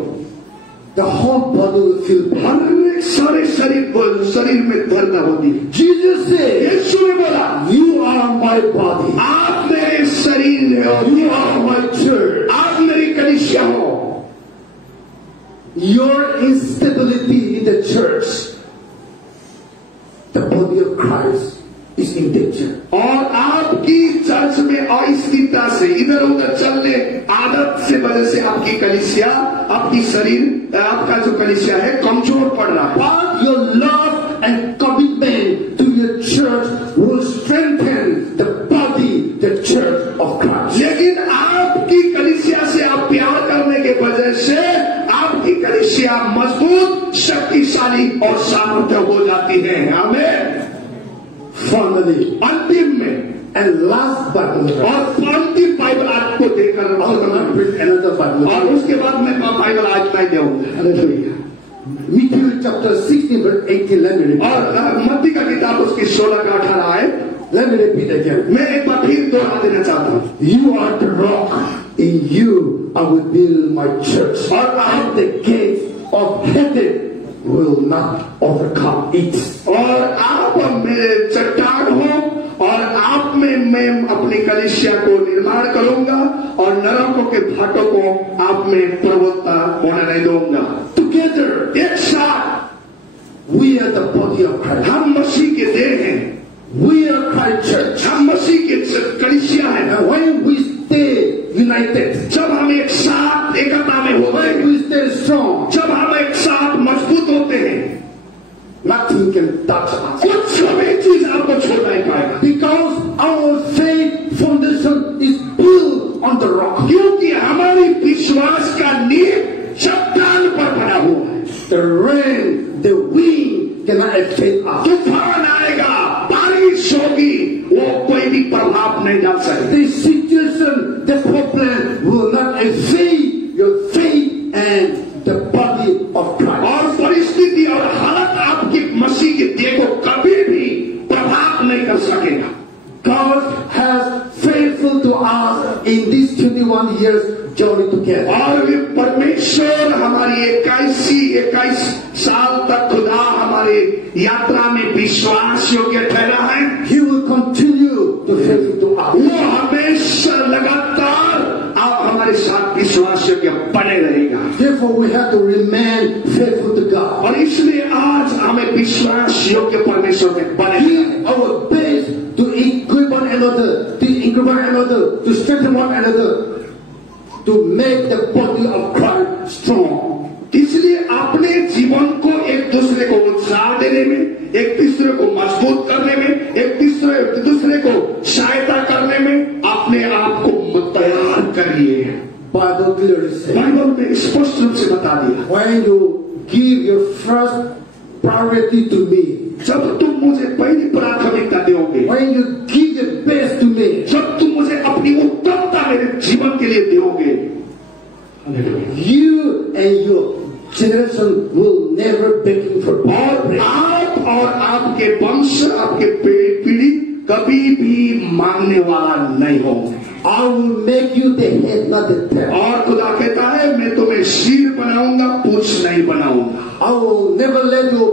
The whole body will feel pain. हर एक सारे शरीर में दर्द होती है। Jesus said, यीशु ने बोला, you are my body. आप मेरे शरीर हो, You are my church. आप मेरी कलीसिया हो। Your instability in the church, the body of Christ is in danger. और आपकी चर्च में अस्थिरता से, इधर उधर चलने आदत से वजह से आपकी कलीसिया, आपकी शरीर, आपका जो कलीसिया है कमजोर पड़ रहा है। But your love and commitment to your church will strengthen the body, the church of Christ. लेकिन आपकी कलीसिया से आप प्यार करने के वजह से आपकी कलीसिया मजबूत, शक्तिशाली और सामर्थ्य हो जाती है। आमीन। Finally, अंतिम में and last Bible verse. और अंतिम बाइबल आपको देकर I'm going to bring another Bible और verse. उसके बाद मैं बाइबल आज नहीं दूंगा। Hallelujah. Matthew chapter 16 verse 18. Let me repeat. और मत्ती का किताब उसकी 16 का 18 है। Let me repeat again. मैं एक बार फिर दोहरा देना चाहता हूँ, You are the rock. In you I will build my church. And the gates of heaven will not overcome it. और आप मेरे चट्टान हो और आप में मैं अपनी कलीसिया को निर्माण करूंगा और नरकों के फाटकों को आप में प्रभुत्ता होने नहीं दूंगा। Together, एक साथ we are the body of Christ. हम मसीह के देह हैं, We are Christ Church. हम मसीह के कलीसिया हैं। And when we stay united, जब हम एक साथ एकता में होते when हैं, we stay strong, जब हम एक साथ मजबूत होते हैं, nothing can touch us. कुछ भी चीज आपको छोड़ नहीं पाएगा, Because our faith foundation is built on the rock. क्योंकि हमारी विश्वास का नींव चट्टान पर बना हुआ है। The rain, the wind cannot affect us. तूफान आएगा, बारिश होगी, वो कोई भी प्रभाव नहीं डाल सकते। The situation, the problem will not affect your faith and the body of Christ. और परिस्थिति और हालत आपकी मसीह के देह को कभी भी प्रभाव नहीं कर सकेगा। God has faithful to us in these 21 years journey together. और वे परमेश्वर हमारी 21 साल तक खुदा हमारे यात्रा में विश्वास योग्य ठहरा है। He will continue to to faithful to us. वो हमेशा लगातार आप हमारे साथ विश्वासियों के बने रहेगा। Therefore, we have to remain faithful to God. और इसलिए आज हमें विश्वासियों के परमेश्वर में बने Give our best to equip one another, to strengthen one another, to make the body of Christ strong. इसलिए अपने जीवन को एक दूसरे को उत्साह देने में, एक दूसरे को मजबूत करने में, एक दूसरे को सहायता करने में अपने आप को तैयार करिए। Bible clearly says, बाइबल में स्पष्ट रूप से बता दिया, when you give your first priority to me, जब तुम मुझे पहली प्राथमिकता दोगे, when you give your best to me, जब तुम मुझे अपनी उत्तमता मेरे जीवन के लिए दोगे, you and your generation will never begging for bread. आप और आपके वंश, आपके पीढ़ी कभी भी मांगने वाला नहीं होंगे। I will make you the head, not the tail. और खुदा कहता है मैं तुम्हें सिर बनाऊंगा, पूंछ नहीं बनाऊंगा। I will never let you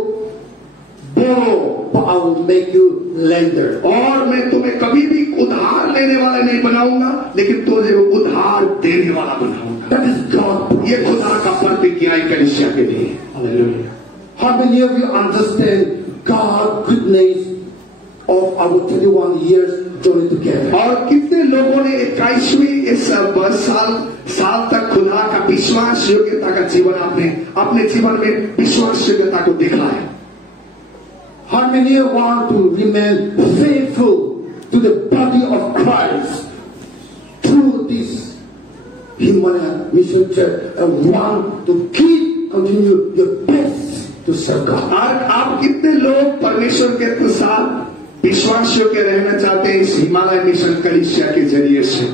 borrow, but I will make you lender. और मैं तुम्हें कभी भी उधार लेने वाला नहीं बनाऊंगा, लेकिन तुझे उधार देने वाला बनाऊंगा। That is God. ये खुदा का प्रतिज्ञा है कलीसिया के लिए। Hallelujah. How many of you understand God's goodness of our 21 years journey together? और कितने लोगों ने 21वीं इस साल तक खुदा का विश्वास योग्यता का जीवन अपने जीवन में विश्वास योग्यता को दिखलाया? How many want to remain faithful to the body of Christ through this Himalaya Mission Church and want to continue your best to serve God? और आप कितने लोग परमेश्वर के साथ विश्वासियों के रहना चाहते हैं इस हिमालय मिशन कलीसिया के जरिए से?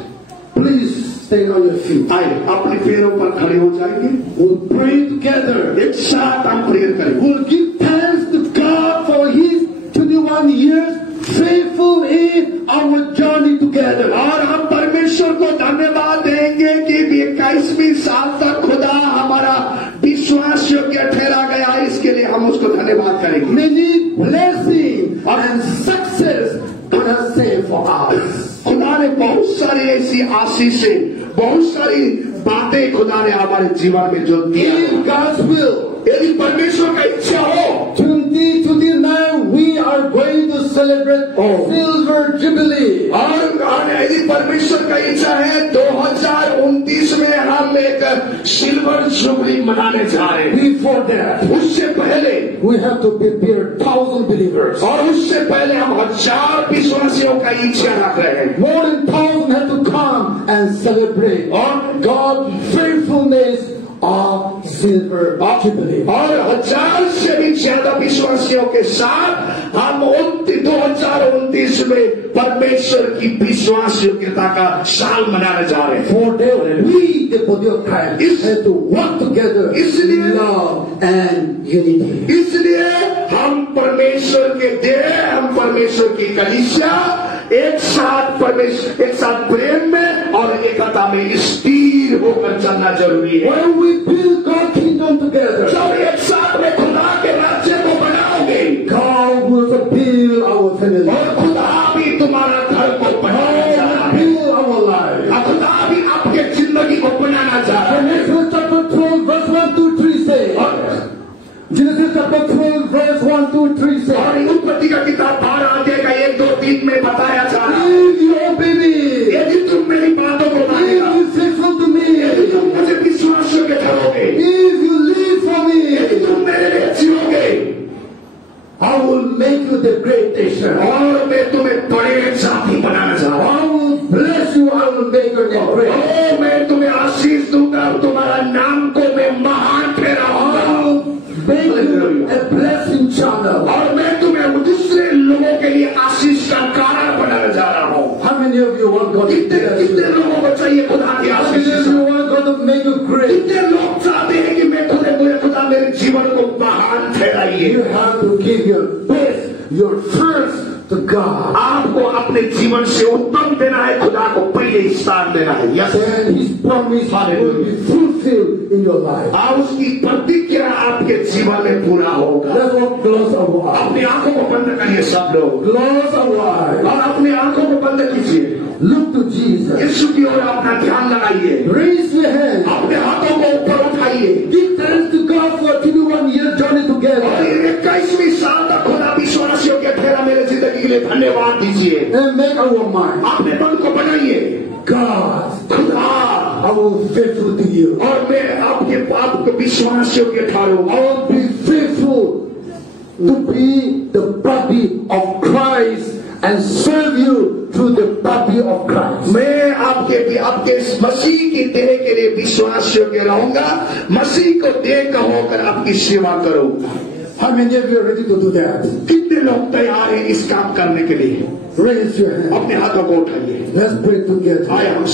Please stand on your feet. आइए अपने पैरों पर खड़े हो जाएंगे, We'll pray together. एक साथ हम प्रेयर करेंगे। We'll give thanks to God for His 21 years faithful in our journey together. और हम परमेश्वर को धन्यवाद देंगे कि 21वीं साल तक खुदा हमारा विश्वास योग्य ठहरा गया, इसके लिए हम उसको धन्यवाद करेंगे। Many blessings and success God has saved for us. खुदा ने बहुत सारी ऐसी आशीषें, बहुत सारी बातें खुदा ने हमारे जीवन में जो दिया। In God's will, यदि परमेश्वर का इच्छा हो, 2029 we are going to celebrate Silver Jubilee. और यदि परमेश्वर का इच्छा है 2029 में हम एक सिल्वर जुबली मनाने जा रहे हैं। Before that, उससे पहले we have to prepare 1,000 believers. और उससे पहले हम 1000 विश्वासियों का इच्छा रख रहे हैं। More than 1,000 have to come and celebrate God's faithfulness of Silver Jubilee. और 1000 से भी ज्यादा विश्वासियों के साथ हम 2029 में परमेश्वर की विश्वास योग्यता का साल मनाने जा रहे हैं। For that, we, the body of Christ, have to work together in love and unity. इसलिए हम परमेश्वर के देह, हम परमेश्वर की कलीसिया एक साथ प्रेम में और एकता में स्थिर होकर चलना जरूरी है। When we build God's kingdom together, जब एक साथ में खुदा के राज्य को बनाओगे, God will build our family. और खुदा भी तुम्हारा घर को बनाना चाह रहे हैं। Build our life. खुदा भी आपके जिंदगी को बनाना चाह रहे हैं। Genesis chapter 12 verse 1 to 3 says. Genesis chapter 12 verse 1 to 3 says. और उत्पत्ति का किताब 12 अध्याय का 1, 2, 3 में बताया जा रहा है, If you obey me, यदि तुम मेरी बातों को मानेगा, if you faithful to me, यदि तुम मुझे विश्वास योग्य ठहरोगे, if you live for यदि me, तुम मेरे लिए जियोगे, I will make you the great nation. और मैं तुम्हें बड़े जाति बनाना चाह रहा हूँ। I will bless you. I will make your name great. और मैं तुम्हें आशीष दूंगा, तुम्हारा नाम को मैं महान ठहराऊंगा। I will make you a blessing channel. और मैं तुम्हें दूसरे लोगों के लिए आशीष का कारण बनाने जा रहा हूँ। How many of you want God to कितने bless you? कितने लोगों को चाहिए खुदा की How many Ashish? of you want God to make you great? कितने लोग चाहते हैं कि मैं खुदा मेरे जीवन को महान ठहराइए? You have to give your best, your first to God. आपको अपने जीवन से उत्तम देना है, खुदा को पहले स्थान देना है। Yes, Then His promise will be fulfilled in your life. और उसकी प्रतिज्ञा आपके जीवन में पूरा होगा। Let's all close our eyes. अपनी आंखों को बंद करिए सब लोग, Close our eyes. और अपनी आंखों को बंद Look to Jesus. यीशु की ओर अपना ध्यान लगाइए, Raise your hand. अपने हाथों को ऊपर उठाइए Give thanks to God for 21-year journey और together. 21वीं साल तक खुदा विश्वासियों के ठहरा मेरे जिंदगी के लिए धन्यवाद दीजिए। And make our mind. अपने मन को बनाइए, God, खुदा I will be faithful to you. और मैं आपके विश्वासियों के ठहरूं, I will be faithful to be the body of Christ and serve you through the body of Christ. मैं आपके मसीह की देह के लिए विश्वासियों के रहूंगा, मसीह को देह का होकर आपकी सेवा करूंगा। How many of you are ready to do that? कितने लोग तैयार हैं इस काम करने के लिए? Raise your hand. अपने हाथों को उठाइए, Let's pray together. आए हम